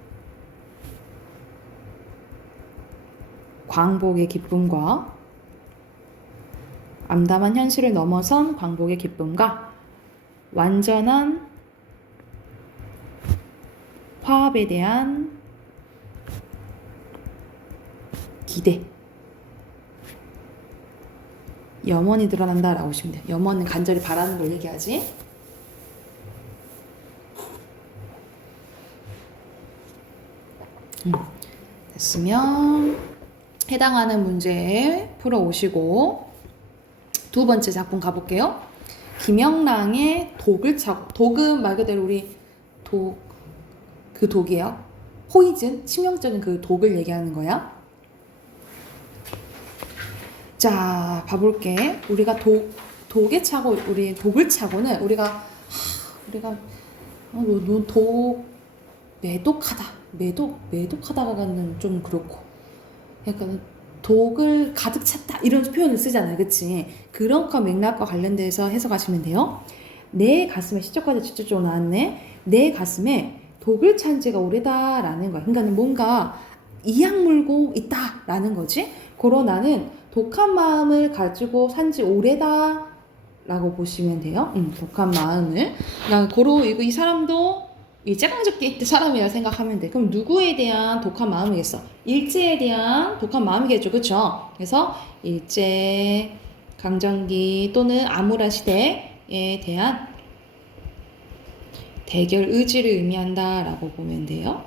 광복의 기쁨과 암담한 현실을 넘어선 광복의 기쁨과 완전한 화합에 대한 기대, 염원이 드러난다라고 보시면 돼요. 염원은 간절히 바라는 걸 얘기하지. 됐으면 해당하는 문제 풀어오시고 두 번째 작품 가볼게요. 김영랑의 독을 차고, 독은 말 그대로 우리 그 독이에요. 포이즌, 치명적인 그 독을 얘기하는 거야. 자, 봐볼게. 우리가 독을 차고는 우리가 너 매독하다가는 좀 그렇고, 약간 독을 가득 찼다 이런 표현을 쓰잖아요. 그치? 그런 맥락과 관련돼서 해석하시면 돼요. 내 가슴에 시적까지 직접적으로 나왔네. 내 가슴에 독을 찬 지가 오래다라는 거야. 그러니까 뭔가 이악 물고 있다라는 거지. 고로 나는 독한 마음을 가지고 산지 오래다 라고 보시면 돼요. 독한 마음을. 그러니까 고로 이 사람도 일제강점기 때 사람이라 생각하면 돼. 그럼 누구에 대한 독한 마음이겠어? 일제에 대한 독한 마음이겠죠. 그쵸? 그래서 일제강점기 또는 암울한 시대에 대한 대결 의지를 의미한다 라고 보면 돼요.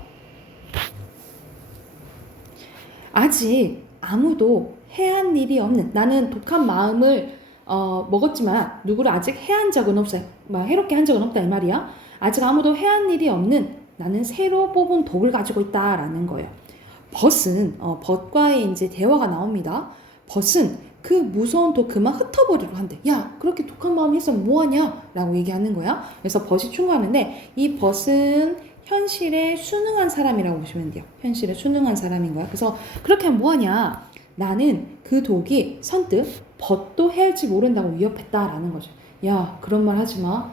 아직 아무도 해한 일이 없는, 나는 독한 마음을 먹었지만 누구를 아직 해한 적은 없어요. 해롭게 한 적은 없다 이 말이야. 아직 아무도 해한 일이 없는 나는 새로 뽑은 독을 가지고 있다라는 거예요. 벗과의 이제 대화가 나옵니다. 벗은 그 무서운 독 그만 흩어버리려 한대. 야, 그렇게 독한 마음이 있으면 뭐하냐? 라고 얘기하는 거야. 그래서 벗이 충고하는데 이 벗은 현실에 순응한 사람이라고 보시면 돼요. 현실에 순응한 사람인 거야. 그래서 그렇게 하면 뭐하냐? 나는 그 독이 선뜻 벗도 해할지 모른다고 위협했다라는 거죠. 야, 그런 말 하지 마.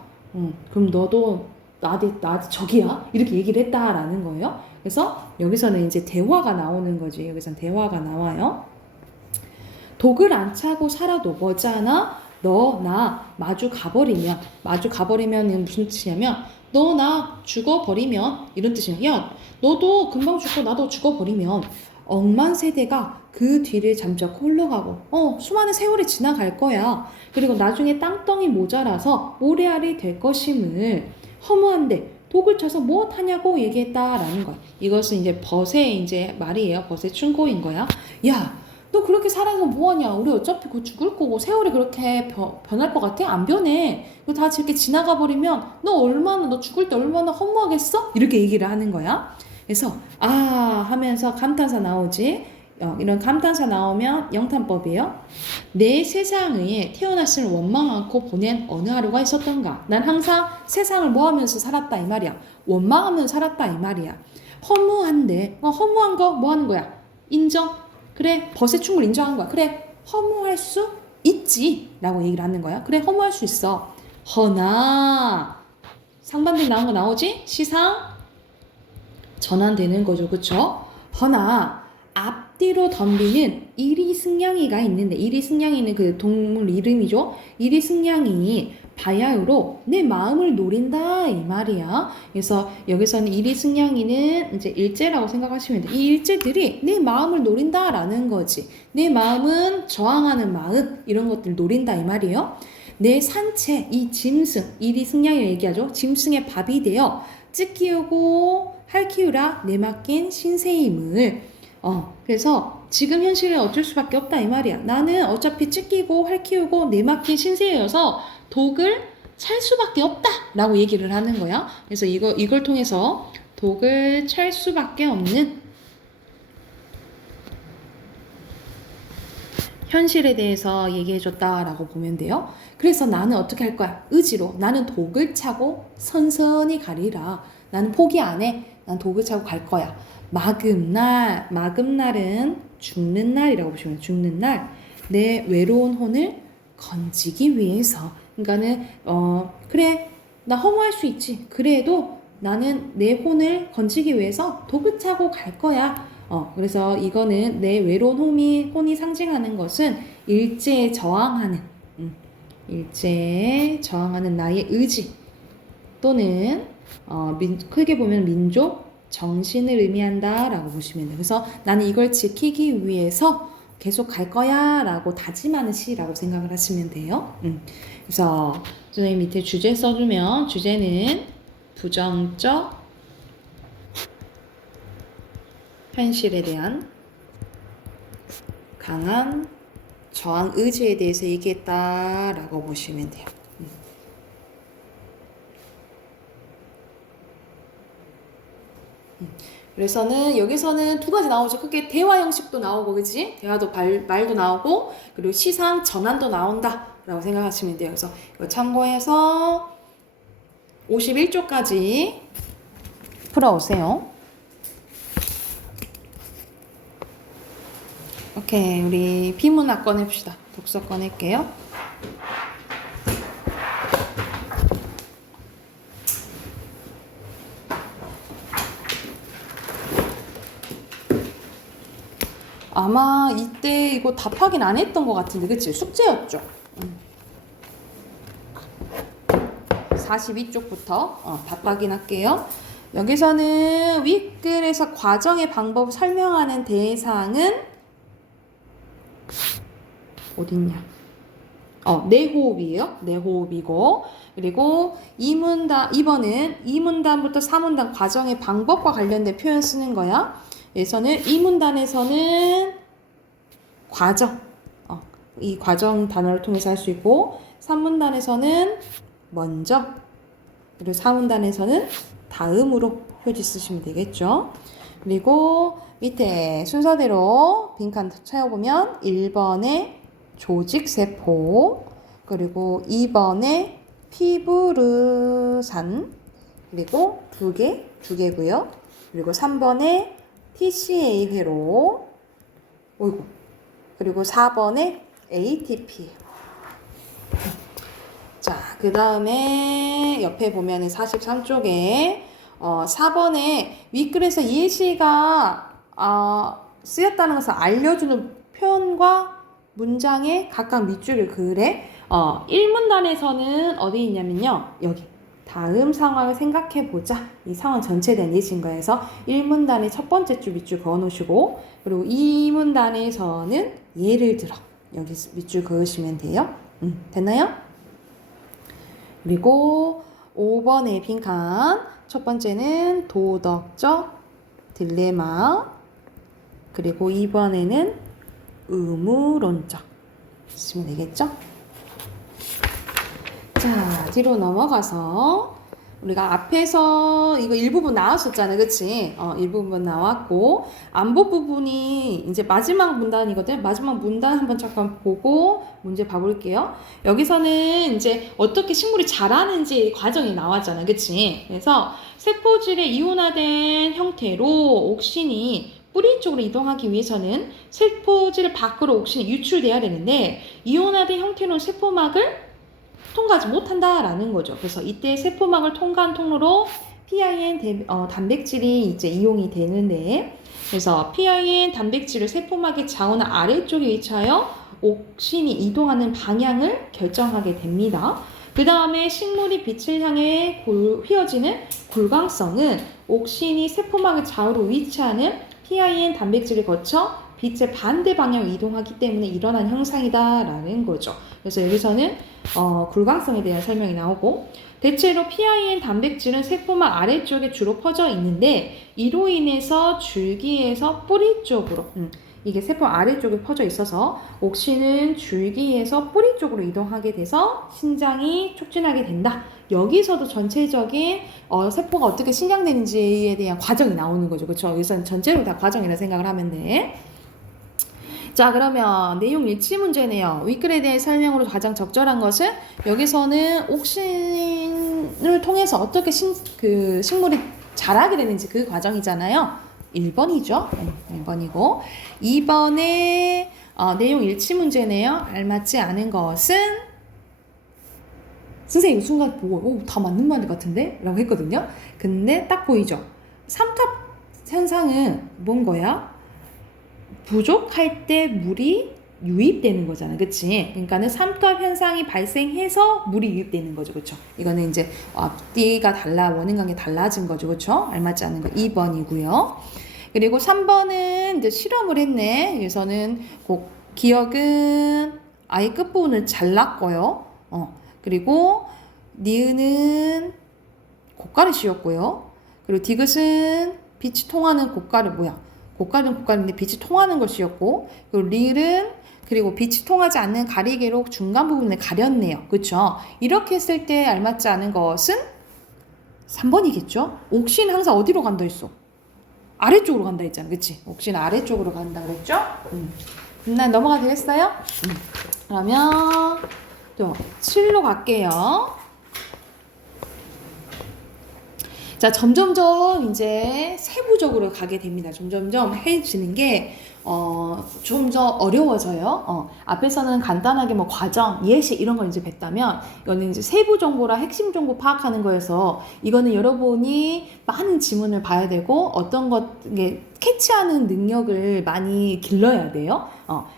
그럼 너도 나한테 적이야? 이렇게 얘기를 했다라는 거예요. 그래서 여기서는 이제 대화가 나오는 거지. 여기서는 대화가 나와요. 독을 안 차고 살아도 뭐잖아? 너, 나 마주 가버리면 무슨 뜻이냐면 너, 나 죽어버리면 이런 뜻이야. 야, 너도 금방 죽고 나도 죽어버리면 억만 세대가 그 뒤를 잠자코 흘러가고 수많은 세월이 지나갈 거야. 그리고 나중에 땅덩이 모자라서 모래알이 될 것임을 허무한데 독을 쳐서 무엇하냐고 얘기했다라는 거야. 이것은 이제 벗의 이제 말이에요. 벗의 충고인 거야. 야, 너 그렇게 살아서 뭐하냐? 우리 어차피 곧 죽을 거고 세월이 그렇게 변할 것 같아? 안 변해. 이거 다 이렇게 지나가 버리면 너 죽을 때 얼마나 허무하겠어? 이렇게 얘기를 하는 거야. 그래서 하면서 감탄사 나오지. 이런 감탄사 나오면 영탄법이에요. 내 세상에 태어났을 원망 않고 보낸 어느 하루가 있었던가. 난 항상 세상을 뭐 하면서 살았다 이 말이야. 원망하면서 살았다 이 말이야. 허무한데 허무한 거 뭐 하는 거야? 인정? 그래, 벗의 충을 인정한 거야. 그래, 허무할 수 있지 라고 얘기를 하는 거야. 그래, 허무할 수 있어. 허나 상반된 나온 거 나오지? 시상 전환되는 거죠. 그쵸? 허나 앞뒤로 덤비는 이리승냥이가 있는데, 이리승냥이는 그 동물 이름이죠. 이리승냥이 바야흐로 내 마음을 노린다 이 말이야. 그래서 여기서는 이리승냥이는 이제 일제라고 생각하시면 돼. 이 일제들이 내 마음을 노린다라는 거지. 내 마음은 저항하는 마음 이런 것들 노린다 이 말이에요. 내 산채 이 짐승 이리승냥이 얘기하죠. 짐승의 밥이 되어 찢기우고 할키우라 내맡긴 신세임을 그래서 지금 현실은 어쩔 수밖에 없다 이 말이야. 나는 어차피 찢기고 할키우고 내맡긴 신세여서 독을 찰 수밖에 없다 라고 얘기를 하는 거야. 그래서 이걸 통해서 독을 찰 수밖에 없는 현실에 대해서 얘기해줬다라고 보면 돼요. 그래서 나는 어떻게 할 거야? 의지로 나는 독을 차고 선선히 가리라. 나는 포기 안 해. 난 독을 차고 갈 거야. 마금날은 죽는 날이라고 보시면 죽는 날. 내 외로운 혼을 건지기 위해서. 그러니까는 그래 나 허무할 수 있지. 그래도 나는 내 혼을 건지기 위해서 독을 차고 갈 거야. 그래서 이거는 내 외로운 혼이 상징하는 것은 일제에 저항하는 나의 의지 또는 크게 보면 민족 정신을 의미한다 라고 보시면 돼요. 그래서 나는 이걸 지키기 위해서 계속 갈 거야 라고 다짐하는 시라고 생각을 하시면 돼요. 그래서 선생님 밑에 주제 써주면 주제는 부정적 현실에 대한 강한 저항 의지에 대해서 얘기했다라고 보시면 돼요. 그래서는 여기서는 두 가지 나오죠. 크게 대화 형식도 나오고, 그치? 대화도 말도 나오고, 그리고 시상 전환도 나온다 라고 생각하시면 돼요. 그래서 이거 참고해서 51쪽까지 풀어오세요. 오케이, 우리 비문학 꺼냅시다. 독서 꺼낼게요. 아마 이때 이거 답하긴 안 했던 것 같은데, 그치? 숙제였죠? 42쪽부터 답하긴 할게요. 여기서는 윗글에서 과정의 방법을 설명하는 대상은 어딨냐? 내호흡이에요. 내호흡이고, 그리고 2번은 2문단부터 4문단 과정의 방법과 관련된 표현 쓰는 거야. 여기서는 2문단에서는 과정, 이 과정 단어를 통해서 할 수 있고, 3문단에서는 먼저, 그리고 4문단에서는 다음으로 표지 쓰시면 되겠죠. 그리고 밑에 순서대로 빈칸 채워보면 1번에 조직세포, 그리고 2번에 피부르산, 그리고 두 개고요. 그리고 3번에 TCA 회로, 그리고 4번에 ATP. 자, 그 다음에 옆에 보면은 43쪽에 4번에 윗글에서 예시가 쓰였다는 것을 알려주는 표현과 문장의 각각 밑줄을 그래. 1문단에서는 어디 있냐면요. 여기. 다음 상황을 생각해보자. 이 상황 전체에 대한 예시인 거예요. 그래서 1문단의 첫 번째 줄 밑줄 그어놓으시고, 그리고 2문단에서는 예를 들어. 여기 밑줄 그으시면 돼요. 됐나요? 그리고 5번의 빈칸. 첫 번째는 도덕적 딜레마. 그리고 2번에는 의무론적. 쓰면 되겠죠? 자, 뒤로 넘어가서 우리가 앞에서 이거 일부분 나왔었잖아요. 그치? 일부분 나왔고 안보 부분이 이제 마지막 문단이거든. 마지막 문단 한번 잠깐 보고 문제 봐볼게요. 여기서는 이제 어떻게 식물이 자라는지 과정이 나왔잖아. 그치? 그래서 세포질의 이온화된 형태로 옥신이 뿌리 쪽으로 이동하기 위해서는 세포질 밖으로 옥신이 유출돼야 되는데 이온화된 형태로 세포막을 통과하지 못한다라는 거죠. 그래서 이때 세포막을 통과한 통로로 PIN 단백질이 이제 이용이 되는데, 그래서 PIN 단백질을 세포막의 좌우나 아래쪽에 위치하여 옥신이 이동하는 방향을 결정하게 됩니다. 그 다음에 식물이 빛을 향해 휘어지는 굴광성은 옥신이 세포막의 좌우로 위치하는 PIN 단백질을 거쳐 빛의 반대 방향으로 이동하기 때문에 일어난 형상이다라는 거죠. 그래서 여기서는 굴광성에 대한 설명이 나오고, 대체로 PIN 단백질은 세포막 아래쪽에 주로 퍼져 있는데 이로 인해서 줄기에서 뿌리 쪽으로 이게 세포 아래쪽에 퍼져 있어서 옥신은 줄기에서 뿌리 쪽으로 이동하게 돼서 신장이 촉진하게 된다. 여기서도 전체적인 세포가 어떻게 신장되는지에 대한 과정이 나오는 거죠. 그렇죠? 여기서는 전체로 다 과정이라 생각을 하면 돼. 자, 그러면 내용 일치 문제네요. 윗글에 대해 설명으로 가장 적절한 것은 여기서는 옥신을 통해서 어떻게 식물이 자라게 되는지 그 과정이잖아요. 1번이죠. 1번이고 2번에 내용 일치 문제네요. 알맞지 않은 것은 선생님 순간 보고 다 맞는 말 같은데? 라고 했거든요. 근데 딱 보이죠? 삼탑 현상은 뭔 거야? 부족할 때 물이 유입되는 거잖아. 그치? 그러니까는 삼투압 현상이 발생해서 물이 유입되는 거죠. 그쵸? 이거는 이제 앞뒤가 원인 관계 달라진 거죠. 그쵸? 알맞지 않은 거 2번이고요. 그리고 3번은 이제 실험을 했네. 여기서는 기억은 아예 끝부분을 잘랐고요. 그리고 니은은 고가를 씌웠고요. 그리고 디귿은 빛이 통하는 고가는 빛이 통하는 걸 씌웠고, 그리고 릴은 그리고 빛이 통하지 않는 가리개로 중간 부분을 가렸네요. 그쵸? 이렇게 했을 때 알맞지 않은 것은 3번이겠죠? 옥신 항상 어디로 간다 했어? 아래쪽으로 간다 했잖아. 그치? 옥신 아래쪽으로 간다 그랬죠? 난 넘어가 되겠어요? 그러면 또 7로 갈게요. 자, 점점점 이제 세부적으로 가게 됩니다. 점점점 해지는 게 좀 더 어려워져요. 앞에서는 간단하게 뭐 과정, 예시 이런 걸 이제 뵀다면 이거는 이제 세부 정보랑 핵심 정보 파악하는 거여서 이거는 여러분이 많은 지문을 봐야 되고 어떤 것에 캐치하는 능력을 많이 길러야 돼요.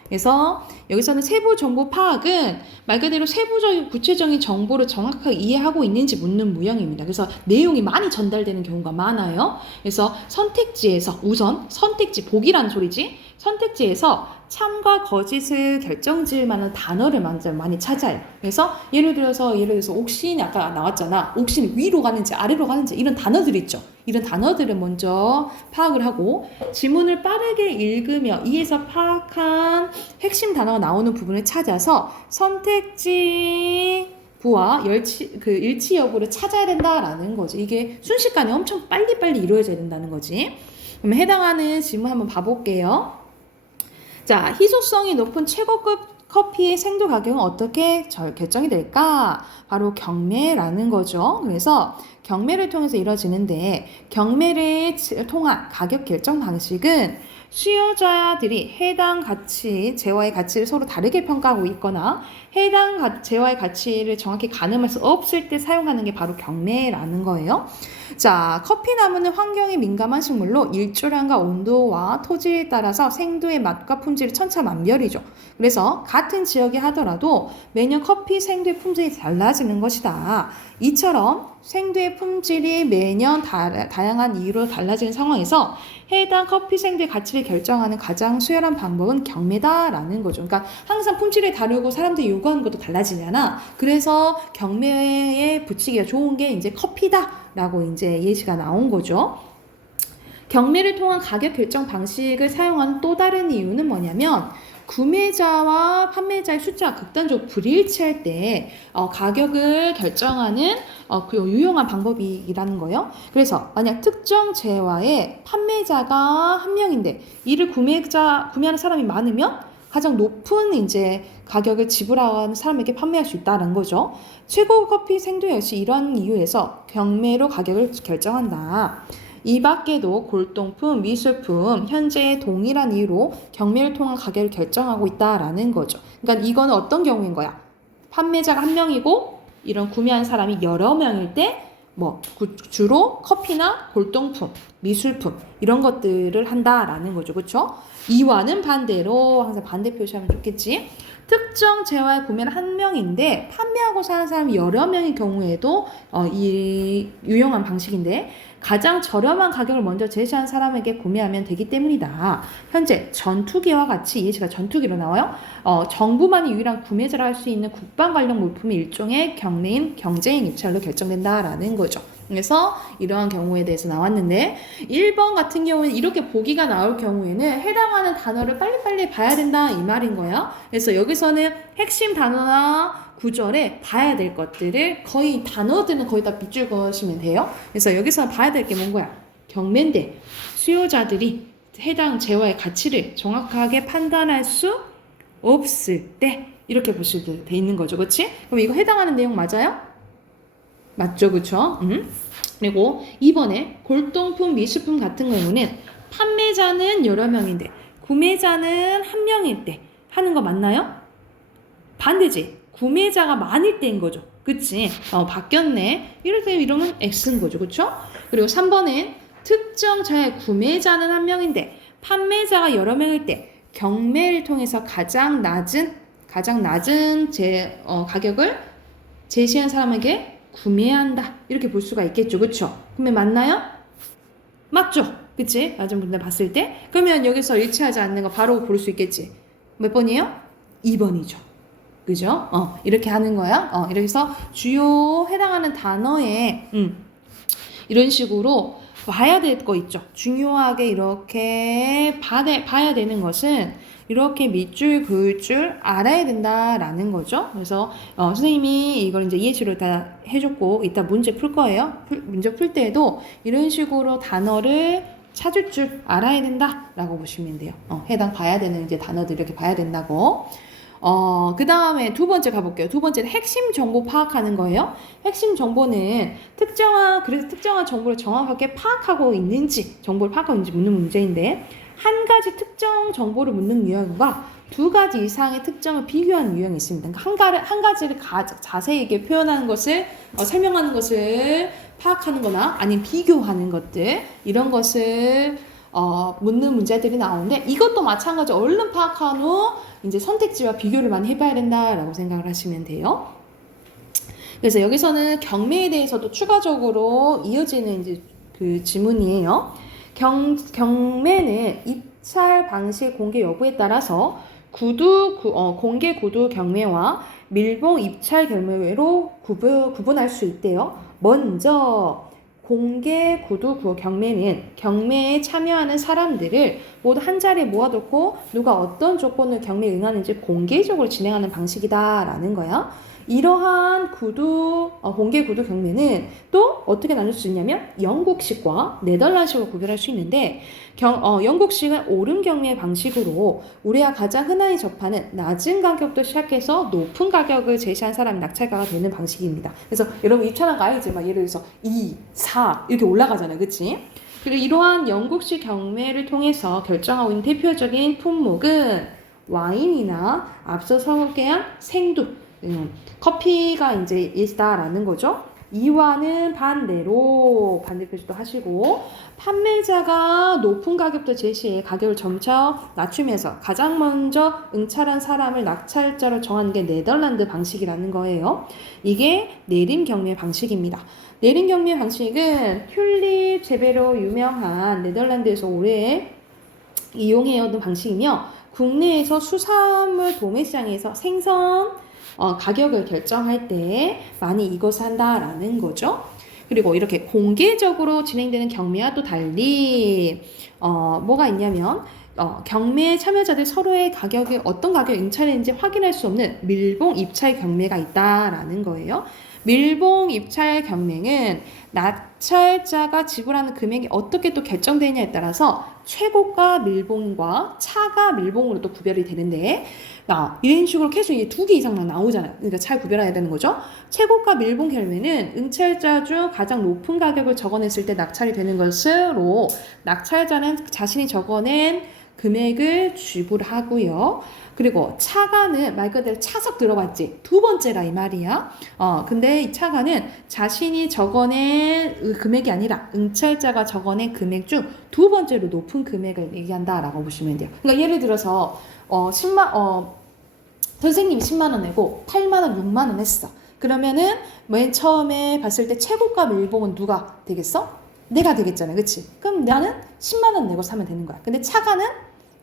그래서 여기서는 세부 정보 파악은 말 그대로 세부적인 구체적인 정보를 정확하게 이해하고 있는지 묻는 무형입니다. 그래서 내용이 많이 전달되는 경우가 많아요. 그래서 선택지에서 우선 선택지 복이라는 소리지. 선택지에서 참과 거짓을 결정지을 만한 단어를 많이 찾아요. 그래서 예를 들어서 옥신이 아까 나왔잖아. 옥신이 위로 가는지 아래로 가는지 이런 단어들 있죠. 이런 단어들을 먼저 파악을 하고 지문을 빠르게 읽으며 이에서 파악한 핵심 단어가 나오는 부분을 찾아서 선택지 부와 일치 여부를 찾아야 된다라는 거지. 이게 순식간에 엄청 빨리빨리 이루어져야 된다는 거지. 그러면 해당하는 질문 한번 봐볼게요. 자, 희소성이 높은 최고급 커피의 생도 가격은 어떻게 결정이 될까? 바로 경매라는 거죠. 그래서 경매를 통해서 이루어지는데 경매를 통한 가격 결정 방식은 수요자들이 해당 가치, 재화의 가치를 서로 다르게 평가하고 있거나 해당 재화의 가치를 정확히 가늠할 수 없을 때 사용하는 게 바로 경매라는 거예요. 자, 커피나무는 환경에 민감한 식물로 일조량과 온도와 토질에 따라서 생두의 맛과 품질이 천차만별이죠. 그래서 같은 지역에 하더라도 매년 커피 생두의 품질이 달라지는 것이다. 이처럼 생두의 품질이 매년 다양한 이유로 달라지는 상황에서 해당 커피 생두의 가치를 결정하는 가장 수월한 방법은 경매다라는 거죠. 그러니까 항상 품질이 다르고 사람들이 요구하는 것도 달라지잖아. 그래서 경매에 붙이기가 좋은 게 이제 커피다라고 이제 예시가 나온 거죠. 경매를 통한 가격 결정 방식을 사용하는 또 다른 이유는 뭐냐면 구매자와 판매자의 숫자가 극단적으로 불일치할 때 가격을 결정하는 그 유용한 방법이라는 거예요. 그래서 만약 특정 재화의 판매자가 한 명인데 이를 구매하는 사람이 많으면 가장 높은 이제 가격을 지불하는 사람에게 판매할 수 있다는 거죠. 최고 커피 생두 역시 이런 이유에서 경매로 가격을 결정한다. 이 밖에도 골동품, 미술품, 현재 동일한 이유로 경매를 통한 가격을 결정하고 있다라는 거죠. 그러니까 이거는 어떤 경우인 거야? 판매자가 한 명이고 이런 구매한 사람이 여러 명일 때 주로 커피나 골동품, 미술품 이런 것들을 한다라는 거죠. 그렇죠? 이와는 반대로 항상 반대 표시하면 좋겠지. 특정 재화의 구매는 한 명인데 판매하고 사는 사람이 여러 명의 경우에도 이 유용한 방식인데 가장 저렴한 가격을 먼저 제시한 사람에게 구매하면 되기 때문이다. 현재 전투기와 같이 예시가 전투기로 나와요. 정부만이 유일한 구매자를 할 수 있는 국방 관련 물품이 일종의 경매인 경쟁 입찰로 결정된다라는 거죠. 그래서 이러한 경우에 대해서 나왔는데 1번 같은 경우는 이렇게 보기가 나올 경우에는 해당하는 단어를 빨리빨리 봐야 된다 이 말인 거야. 그래서 여기서는 핵심 단어나 구절에 봐야 될 것들을 거의 단어들은 거의 다 밑줄 그으시면 돼요. 그래서 여기서 봐야 될 게 뭔 거야? 경매인데 수요자들이 해당 재화의 가치를 정확하게 판단할 수 없을 때 이렇게 보시면 돼 있는 거죠. 그렇지? 그럼 이거 해당하는 내용 맞아요? 맞죠, 그쵸? 그리고 이번에 골동품, 미술품 같은 경우는 판매자는 여러 명인데 구매자는 한 명일 때 하는 거 맞나요? 반대지. 구매자가 많을 때인 거죠. 그치? 바뀌었네. 이럴 때 이러면 X인 거죠. 그쵸? 그리고 3번은 특정 자의 구매자는 한 명인데 판매자가 여러 명일 때 경매를 통해서 가장 낮은 가격을 제시한 사람에게 구매한다. 이렇게 볼 수가 있겠죠. 그쵸? 그러면 맞나요? 맞죠? 그치? 맞은 분들 봤을 때? 그러면 여기서 일치하지 않는 거 바로 볼 수 있겠지? 몇 번이에요? 2번이죠. 그죠? 이렇게 하는 거야. 이렇게 해서 주요 해당하는 단어에 이런 식으로 봐야 될 거 있죠. 중요하게 이렇게 봐야 되는 것은 이렇게 밑줄 그을 줄 알아야 된다라는 거죠. 그래서 선생님이 이걸 이제 예시로 다 해줬고 이따 문제 풀 거예요. 문제 풀 때에도 이런 식으로 단어를 찾을 줄 알아야 된다라고 보시면 돼요. 해당 봐야 되는 이제 단어들 이렇게 봐야 된다고. 그 다음에 두 번째 가볼게요. 두 번째는 핵심 정보 파악하는 거예요. 핵심 정보는 특정한 정보를 정확하게 파악하고 있는지, 정보를 파악하고 있는지 묻는 문제인데, 한 가지 특정 정보를 묻는 유형과 두 가지 이상의 특정을 비교하는 유형이 있습니다. 그러니까 한 가지를 자세하게 표현하는 것을, 설명하는 것을 파악하는 거나 아니면 비교하는 것들, 이런 것을 묻는 문제들이 나오는데 이것도 마찬가지로 얼른 파악한 후 이제 선택지와 비교를 많이 해봐야 된다라고 생각을 하시면 돼요. 그래서 여기서는 경매에 대해서도 추가적으로 이어지는 이제 그 지문이에요. 경매는 입찰 방식 공개 여부에 따라서 공개 구두 경매와 밀봉 입찰 경매로 구분할 수 있대요. 먼저 공개 구두 경매는 경매에 참여하는 사람들을 모두 한 자리에 모아놓고 누가 어떤 조건을 경매에 응하는지 공개적으로 진행하는 방식이다라는 거야. 이러한 구두, 공개 구두 경매는 또 어떻게 나눌 수 있냐면 영국식과 네덜란드식으로 구별할 수 있는데 영국식은 오름 경매 방식으로 우리가 가장 흔히 접하는 낮은 가격부터 시작해서 높은 가격을 제시한 사람이 낙찰가가 되는 방식입니다. 그래서 여러분 입찰한 거 알지? 막 예를 들어서 2, 4 이렇게 올라가잖아요. 그치? 그리고 이러한 영국식 경매를 통해서 결정하고 있는 대표적인 품목은 와인이나 앞서 소개한 생두, 커피가 이제 있다라는 거죠. 이와는 반대표시도 하시고 판매자가 높은 가격도 제시해 가격을 점차 낮추면서 가장 먼저 응찰한 사람을 낙찰자로 정하는 게 네덜란드 방식이라는 거예요. 이게 내림 경매 방식입니다. 내림 경매 방식은 튤립 재배로 유명한 네덜란드에서 오래 이용해오던 방식이며 국내에서 수산물 도매시장에서 생선 가격을 결정할 때 많이 이것을 한다라는 거죠. 그리고 이렇게 공개적으로 진행되는 경매와 또 달리 뭐가 있냐면 경매 참여자들 서로의 가격이 어떤 가격에 응찰했는지 확인할 수 없는 밀봉 입찰 경매가 있다라는 거예요. 밀봉 입찰 경매는 낙찰자가 지불하는 금액이 어떻게 또 결정되느냐에 따라서 최고가 밀봉과 차가 밀봉으로 또 구별이 되는데 이런 식으로 계속 이게 2개 이상만 나오잖아요. 그러니까 잘 구별해야 되는 거죠. 최고가 밀봉 경매는 응찰자 중 가장 높은 가격을 적어냈을 때 낙찰이 되는 것으로 낙찰자는 자신이 적어낸 금액을 지불하고요. 그리고 차가는 말 그대로 차석 들어봤지? 2번째라 이 말이야. 근데 이 차가는 자신이 적어낸 금액이 아니라 응찰자가 적어낸 금액 중 2번째로 높은 금액을 얘기한다라고 보시면 돼요. 그러니까 예를 들어서 선생님이 10만 원 내고 8만 원, 6만 원 했어. 그러면은 맨 처음에 봤을 때 최고가 밀봉은 누가 되겠어? 내가 되겠잖아. 그치? 그럼 나는 10만 원 내고 사면 되는 거야. 근데 차가는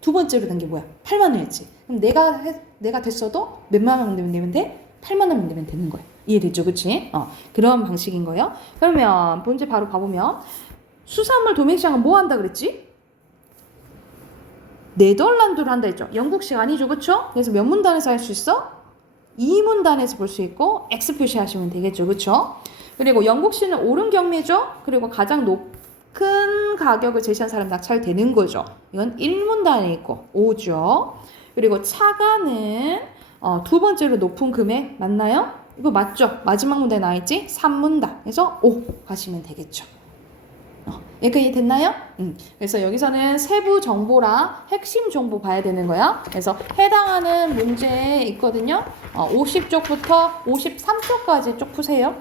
2번째로 된 게 뭐야? 8만 원이었지. 그럼 내가 됐어도 몇만 원 내면 돼? 8만 원 내면 되는 거야. 이해됐죠? 그치? 그런 방식인 거예요. 그러면 문제 바로 봐보면 수산물 도매시장은 뭐 한다 그랬지? 네덜란드로 한다 했죠. 영국식 아니죠. 그쵸? 그래서 몇 문단에서 할 수 있어? 2문단에서 볼 수 있고 X 표시하시면 되겠죠. 그쵸? 그리고 영국식은 오름 경매죠. 그리고 가장 높은 가격을 제시한 사람 낙찰되는 거죠. 이건 1문단에 있고 5죠. 그리고 차가는 2번째로 높은 금액 맞나요? 이거 맞죠? 마지막 문단에 나와있지? 3문단. 그래서 5 가시면 되겠죠. 여기까지 됐나요? 그래서 여기서는 세부 정보랑 핵심 정보 봐야 되는 거야. 그래서 해당하는 문제 있거든요. 50쪽부터 53쪽까지 쭉 푸세요.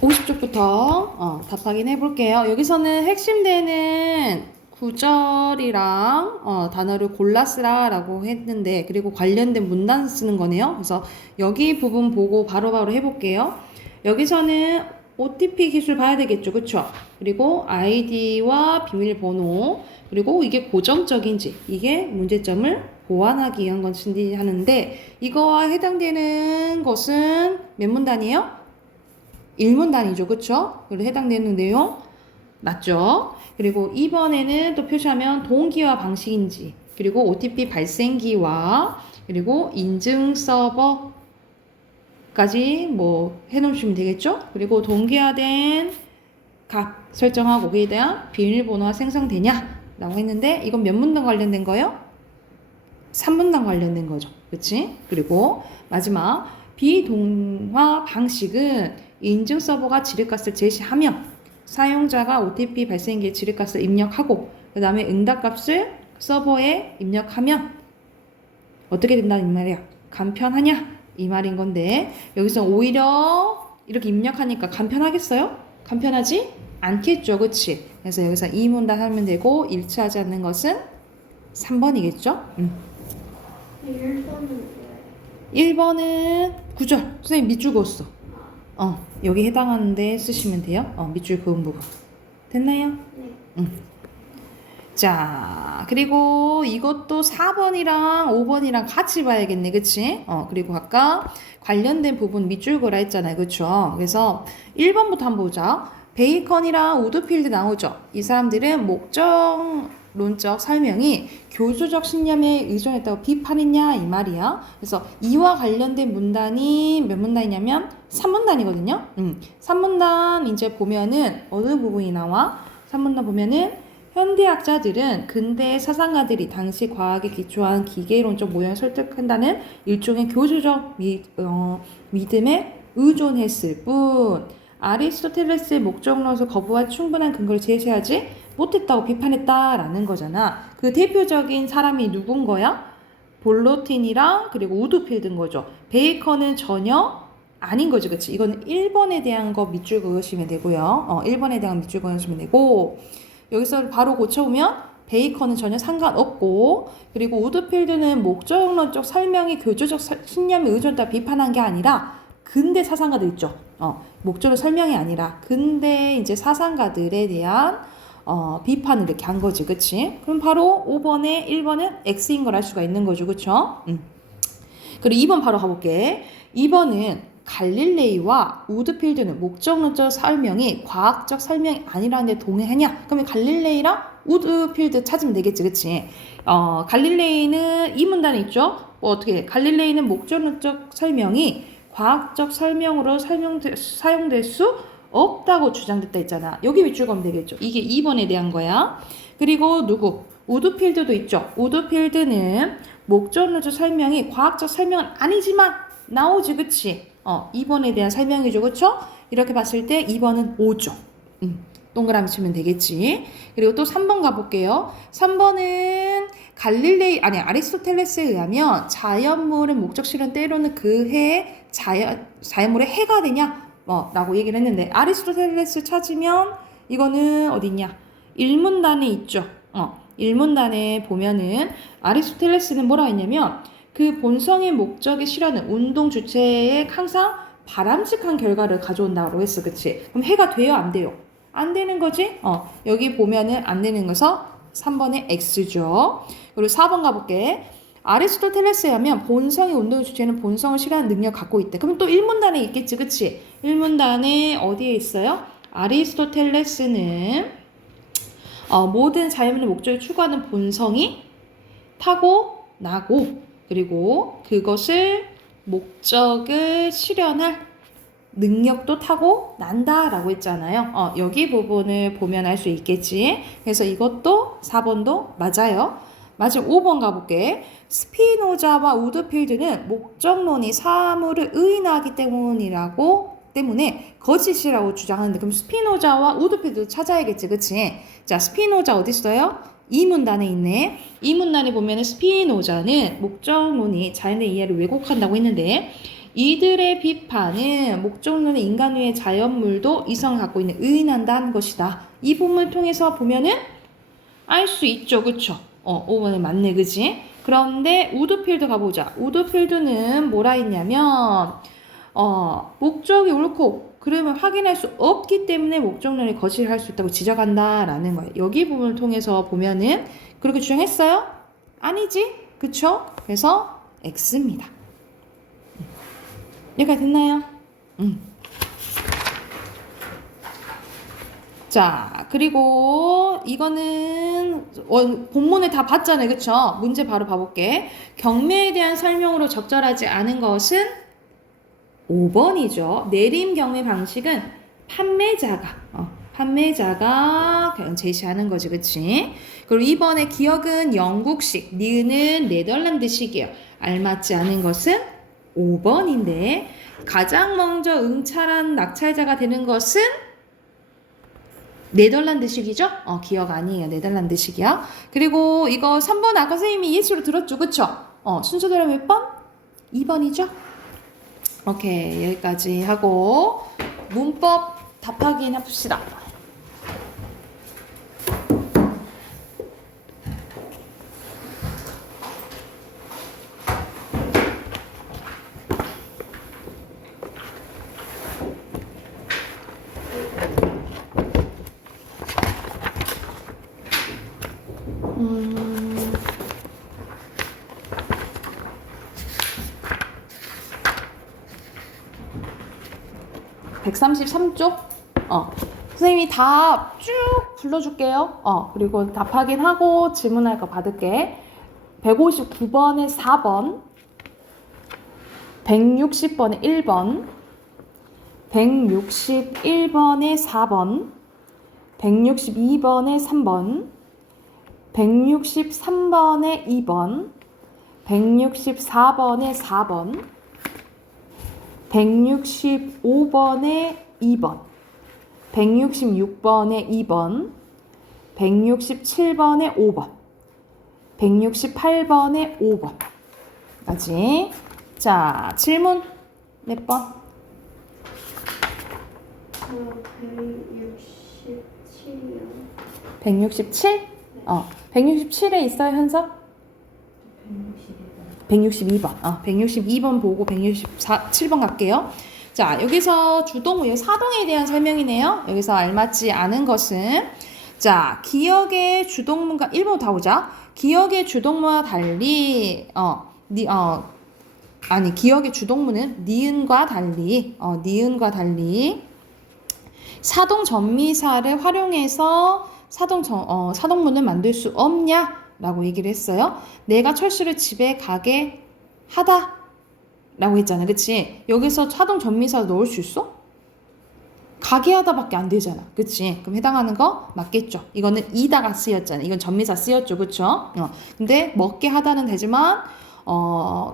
50쪽부터 답 확인해 볼게요. 여기서는 핵심되는 구절이랑 단어를 골라 쓰라라고 했는데 그리고 관련된 문단 쓰는 거네요. 그래서 여기 부분 보고 바로바로 해볼게요. 여기서는 OTP 기술 봐야 되겠죠. 그쵸? 그리고 아이디와 비밀번호 그리고 이게 고정적인지 이게 문제점을 보완하기 위한 것인지 하는데 이거와 해당되는 것은 몇 문단이에요? 1문단이죠. 그쵸? 그리고 해당되는 내용 맞죠? 그리고 2번에는 또 표시하면 동기화 방식인지 그리고 OTP 발생기와 그리고 인증 서버까지 뭐 해놓으시면 되겠죠? 그리고 동기화된 값 설정하고 거기에 대한 비밀번호가 생성되냐? 라고 했는데 이건 몇 문단 관련된 거예요? 3문단 관련된 거죠. 그치? 그리고 마지막 비동화 방식은 인증 서버가 지름값을 제시하면 사용자가 OTP 발생기에 지름값을 입력하고 그 다음에 응답값을 서버에 입력하면 어떻게 된다는 말이야? 간편하냐? 이 말인 건데 여기서 오히려 이렇게 입력하니까 간편하겠어요? 간편하지 않겠죠. 그치? 그래서 여기서 2문단 하면 되고 일치하지 않는 것은 3번이겠죠? 1번은 구절. 선생님 밑줄 그었어. 여기 해당하는데 쓰시면 돼요. 밑줄 그은 부분. 됐나요? 네. 자, 그리고 이것도 4번이랑 5번이랑 같이 봐야겠네. 그치? 그리고 아까 관련된 부분 밑줄 그으라 했잖아요. 그쵸? 그래서 1번부터 한번 보자. 베이컨이랑 우드필드 나오죠? 이 사람들은 론적 설명이 교조적 신념에 의존했다고 비판했냐 이 말이야. 그래서 이와 관련된 문단이 몇 문단이냐면 3문단이거든요. 3문단 이제 보면은 어느 부분이 나와? 3문단 보면은 현대학자들은 근대의 사상가들이 당시 과학에 기초한 기계론적 모형을 설득한다는 일종의 교조적 믿음에 의존했을 뿐 아리스토텔레스의 목적론에서 거부할 충분한 근거를 제시하지 못했다고 비판했다라는 거잖아. 그 대표적인 사람이 누군 거야? 볼로틴이랑 그리고 우드필드인 거죠. 베이컨은 전혀 아닌 거지, 그치? 이거는 1번에 대한 거 밑줄 그으시면 되고요. 1번에 대한 밑줄 그으시면 되고 여기서 바로 고쳐보면 베이컨은 전혀 상관없고 그리고 우드필드는 목적론적 설명이 교조적 신념에 의존했다 비판한 게 아니라 근대 사상가들 있죠. 목적론 설명이 아니라 근대 이제 사상가들에 대한 비판을 이렇게 한 거지, 그치? 그럼 바로 5번에 1번은 X인 걸 알 수가 있는 거죠, 그쵸? 그리고 2번 바로 가볼게. 2번은 갈릴레이와 우드필드는 목적론적 설명이 과학적 설명이 아니라는 데 동의하냐? 그러면 갈릴레이랑 우드필드 찾으면 되겠지, 그치? 갈릴레이는 이 문단에 있죠? 어떻게? 갈릴레이는 목적론적 설명이 과학적 설명으로 사용될 수 없다고 주장됐다 했잖아. 여기 밑줄 그으면 되겠죠. 이게 2번에 대한 거야. 그리고 누구? 우드필드도 있죠. 우드필드는 목적론적 설명이 과학적 설명은 아니지만 나오지, 그치? 2번에 대한 설명이죠, 그쵸? 이렇게 봤을 때 2번은 5죠. 동그라미 치면 되겠지. 그리고 또 3번 가볼게요. 3번은 아리스토텔레스에 의하면 자연물은 목적실은 때로는 그 해에 자연물의 해가 되냐? 라고 얘기를 했는데 아리스토텔레스 찾으면 이거는 어디 있냐? 1문단에 있죠. 1문단에 보면은 아리스토텔레스는 뭐라 했냐면 그 본성의 목적에 실현은 운동 주체에 항상 바람직한 결과를 가져온다고 했어, 그치? 그럼 해가 돼요, 안 돼요? 안 되는 거지? 여기 보면은 안 되는 거서 3번의 X죠. 그리고 4번 가볼게. 아리스토텔레스에 하면 본성의 운동의 주체는 본성을 실현하는 능력을 갖고 있대. 그럼 또 1문단에 있겠지, 그치? 1문단에 어디에 있어요? 아리스토텔레스는 모든 자연의 목적을 추구하는 본성이 타고나고 그리고 그것을 목적을 실현할 능력도 타고난다라고 했잖아요. 여기 부분을 보면 알 수 있겠지. 그래서 이것도 4번도 맞아요. 마지막 5번 가볼게. 스피노자와 우드필드는 목적론이 사물을 의인화하기 때문에 거짓이라고 주장하는데 그럼 스피노자와 우드필드 찾아야겠지, 그치? 자, 스피노자 어디 있어요? 이 문단에 있네. 이 문단에 보면 스피노자는 목적론이 자연의 이해를 왜곡한다고 했는데 이들의 비판은 목적론의 인간 외의 자연물도 이성을 갖고 있는 의인한다는 것이다. 이 부분을 통해서 보면은 알 수 있죠, 그쵸? 5번에 맞네, 그치? 그런데 우드필드 가보자. 우드필드는 뭐라 했냐면 목적이 옳고 그러면 확인할 수 없기 때문에 목적론이 거짓을 할 수 있다고 지적한다라는 거예요. 여기 부분을 통해서 보면은 그렇게 주장했어요? 아니지, 그쵸? 그래서 X입니다. 여기까지 됐나요? 자, 그리고 이거는 본문에 다 봤잖아요, 그쵸? 문제 바로 봐볼게. 경매에 대한 설명으로 적절하지 않은 것은 5번이죠. 내림 경매 방식은 판매자가 그냥 제시하는 거지, 그치? 그리고 2번의 기억은 영국식, 니은은 네덜란드식이에요. 알맞지 않은 것은 5번인데 가장 먼저 응찰한 낙찰자가 되는 것은 네덜란드식이죠? 기억 아니에요. 네덜란드식이야. 그리고 이거 3번 아까 선생님이 예시로 들었죠, 그쵸? 순서대로 몇 번? 2번이죠? 오케이, 여기까지 하고 문법 답하기 해봅시다. 음... 133쪽? 선생님이 답 쭉 불러줄게요. 그리고 답 확인하고 질문할 거 받을게. 159번에 4번, 160번에 1번, 161번에 4번, 162번에 3번, 163번에 2번, 164번에 4번, 165번에 2번, 166번에 2번, 167번에 5번, 168번에 5번 까지. 자, 질문 몇 번? 167이요. 167? 167에 있어요, 현서? 162번. 162번 보고 167번 갈게요. 자, 여기서 주동무, 사동에 대한 설명이네요. 여기서 알맞지 않은 것은, 자, 기억의 주동문과 1번 다 보자. 기억의 주동무와 달리, 기억의 주동무는 니은과 달리, 사동 전미사를 활용해서 사동문을 만들 수 없냐? 라고 얘기를 했어요. 내가 철수를 집에 가게 하다 라고 했잖아. 그치? 여기서 사동 전미사 넣을 수 있어? 가게 하다밖에 안 되잖아. 그치? 그럼 해당하는 거 맞겠죠? 이거는 이다가 쓰였잖아. 이건 전미사 쓰였죠. 그쵸? 근데 먹게 하다는 되지만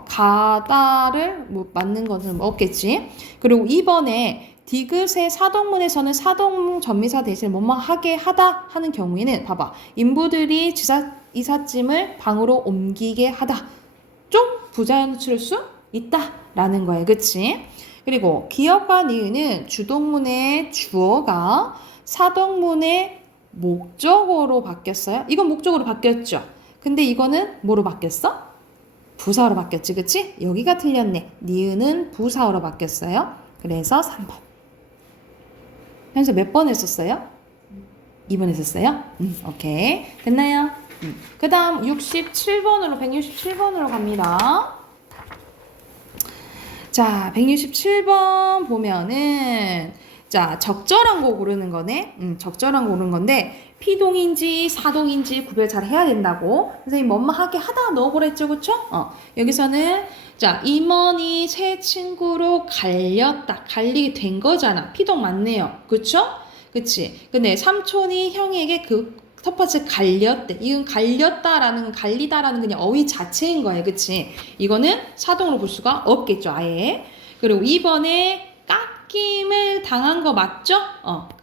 가다를 맞는 것은 없겠지. 그리고 2번에 디귿의 사동문에서는 사동 전미사 대신 뭐뭐 하게 하다 하는 경우에는 봐봐. 인부들이 이삿짐을 방으로 옮기게 하다. 좀 부자연스러울 수 있다라는 거예요. 그치? 그리고 기역과 니은은 주동문의 주어가 사동문의 목적어로 바뀌었어요. 이건 목적어로 바뀌었죠. 근데 이거는 뭐로 바뀌었어? 부사어로 바뀌었지. 그치? 여기가 틀렸네. 니은은 부사어로 바뀌었어요. 그래서 3번. 현재 몇 번 했었어요? 2번 했었어요? 오케이. 됐나요? 그 다음 167번으로 갑니다. 자, 167번 보면은, 자, 적절한 거 고르는 거네. 적절한 거 고르는 건데, 피동인지 사동인지 구별 잘 해야 된다고. 선생님, 뭐뭐 하게 하다 넣어보랬죠, 그쵸? 여기서는, 자, 임원이 새 친구로 갈리게 된 거잖아. 피동 맞네요. 그쵸? 그치? 근데 삼촌이 형에게 그 텃밭을 갈렸대. 이건 갈렸다라는, 갈리다라는 그냥 어휘 자체인 거예요. 그치? 이거는 사동으로 볼 수가 없겠죠, 아예. 그리고 2번에 깎임을 당한 거 맞죠?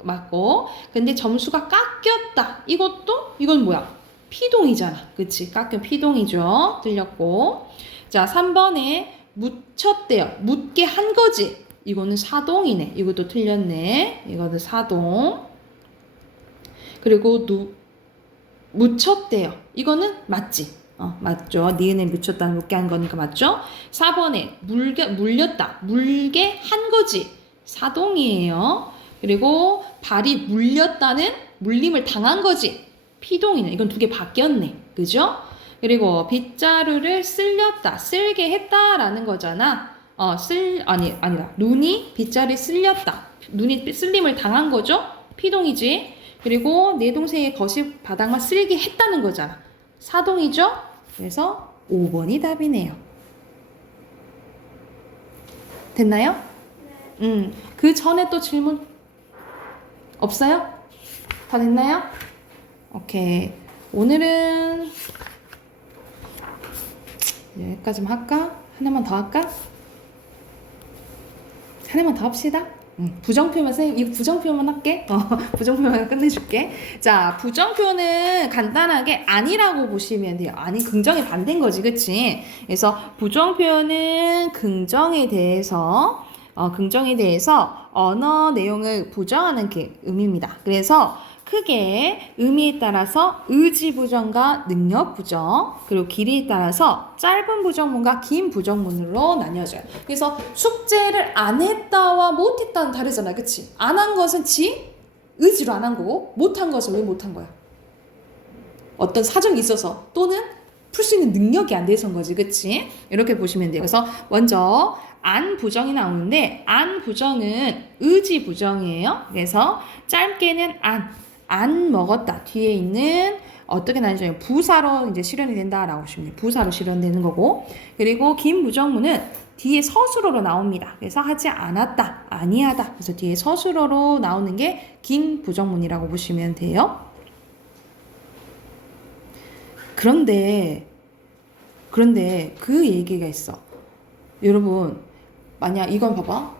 맞고. 근데 점수가 깎였다. 이건 뭐야? 피동이잖아. 그치? 깎여 피동이죠. 틀렸고. 자, 3번에 묻혔대요. 묻게 한 거지. 이거는 사동이네. 이것도 틀렸네. 이거는 사동. 그리고 묻혔대요. 이거는 맞지? 맞죠. 니은에 묻혔다는 묻게 한 거니까 맞죠? 4번에 물렸다. 물게 한 거지. 사동이에요. 그리고 발이 물렸다는 물림을 당한 거지. 피동이네. 이건 두 개 바뀌었네. 그죠? 그리고 빗자루를 쓸게 했다라는 거잖아. 아니다. 눈이 빗자루에 쓸렸다. 눈이 쓸림을 당한 거죠? 피동이지. 그리고 내 동생의 거실 바닥만 쓸게 했다는 거잖아. 사동이죠? 그래서 5번이 답이네요. 됐나요? 네. 그 전에 또 질문 없어요? 다 됐나요? 오케이. 오늘은 여기까지만 할까? 하나만 더 할까? 하나만 더 합시다. 부정표면 선생님 이 부정표만 할게. 부정표만 끝내줄게. 자, 부정표는 간단하게 아니라고 보시면 돼요. 아니 긍정의 반대인 거지, 그치? 그래서 부정표는 긍정에 대해서 언어 내용을 부정하는 게 의미입니다. 그래서 크게 의미에 따라서 의지 부정과 능력 부정, 그리고 길이에 따라서 짧은 부정문과 긴 부정문으로 나뉘어져요. 그래서 숙제를 안 했다와 못 했다는 다르잖아. 그치? 안 한 것은 지 의지로 안 한 거고, 못 한 것은 왜 못 한 거야? 어떤 사정이 있어서 또는 풀 수 있는 능력이 안 돼서인 거지, 그치? 이렇게 보시면 돼요. 그래서 먼저 안 부정이 나오는데 안 부정은 의지 부정이에요. 그래서 짧게는 안 먹었다. 뒤에 있는 어떻게 나뉘죠? 부사로 이제 실현이 된다라고 보시면 돼요. 부사로 실현되는 거고. 그리고 긴 부정문은 뒤에 서술어로 나옵니다. 그래서 하지 않았다, 아니하다. 그래서 뒤에 서술어로 나오는 게 긴 부정문이라고 보시면 돼요. 그런데 그 얘기가 있어. 여러분, 만약 이건 봐봐.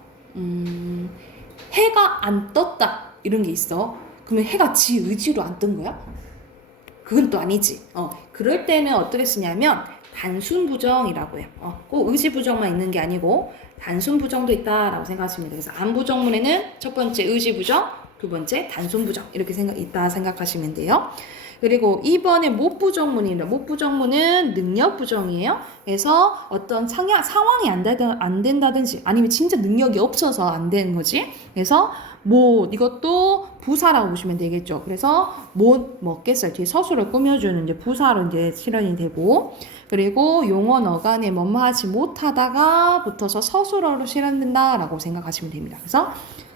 해가 안 떴다 이런 게 있어. 그러면 해가 지 의지로 안 뜬 거야? 그건 또 아니지. 그럴 때는 어떻게 쓰냐면 단순 부정이라고 해요. 꼭 의지 부정만 있는 게 아니고 단순 부정도 있다라고 생각하시면 돼요. 그래서 안 부정문에는 첫 번째 의지 부정, 두 번째 단순 부정 이렇게 있다 생각하시면 돼요. 그리고 2번에 못 부정문이에요. 못 부정문은 능력 부정이에요. 그래서 어떤 상황이 안 된다든지 아니면 진짜 능력이 없어서 안 되는 거지. 그래서 못 이것도 부사라고 보시면 되겠죠. 그래서 못 먹겠어요. 뒤에 서술을 꾸며주는 이제 부사로 이제 실현이 되고, 그리고 용언 어간에 뭐뭐 하지 못하다가 붙어서 서술어로 실현된다라고 생각하시면 됩니다. 그래서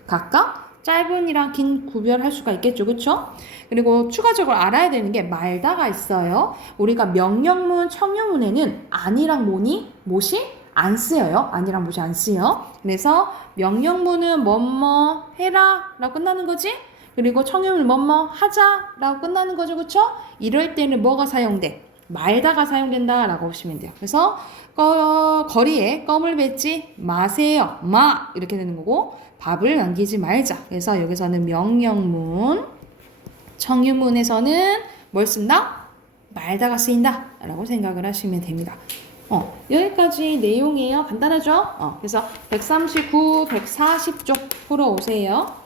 각각 짧은이랑 긴 구별할 수가 있겠죠. 그쵸? 그리고 추가적으로 알아야 되는 게 말다가 있어요. 우리가 명령문, 청유문에는 안이랑 못이 안 쓰여요. 아니랑 못이 안 쓰여. 그래서 명령문은 뭐뭐 해라 라고 끝나는 거지. 그리고 청유문 뭐뭐 하자 라고 끝나는 거죠. 그쵸? 이럴 때는 뭐가 사용돼? 말다가 사용된다 라고 보시면 돼요. 그래서 거리에 껌을 뱉지 마세요. 이렇게 되는 거고, 밥을 남기지 말자. 그래서 여기서는 명령문, 청유문에서는 뭘 쓴다? 말다가 쓰인다 라고 생각을 하시면 됩니다. 여기까지 내용이에요. 간단하죠? 그래서 139, 140쪽 풀어오세요.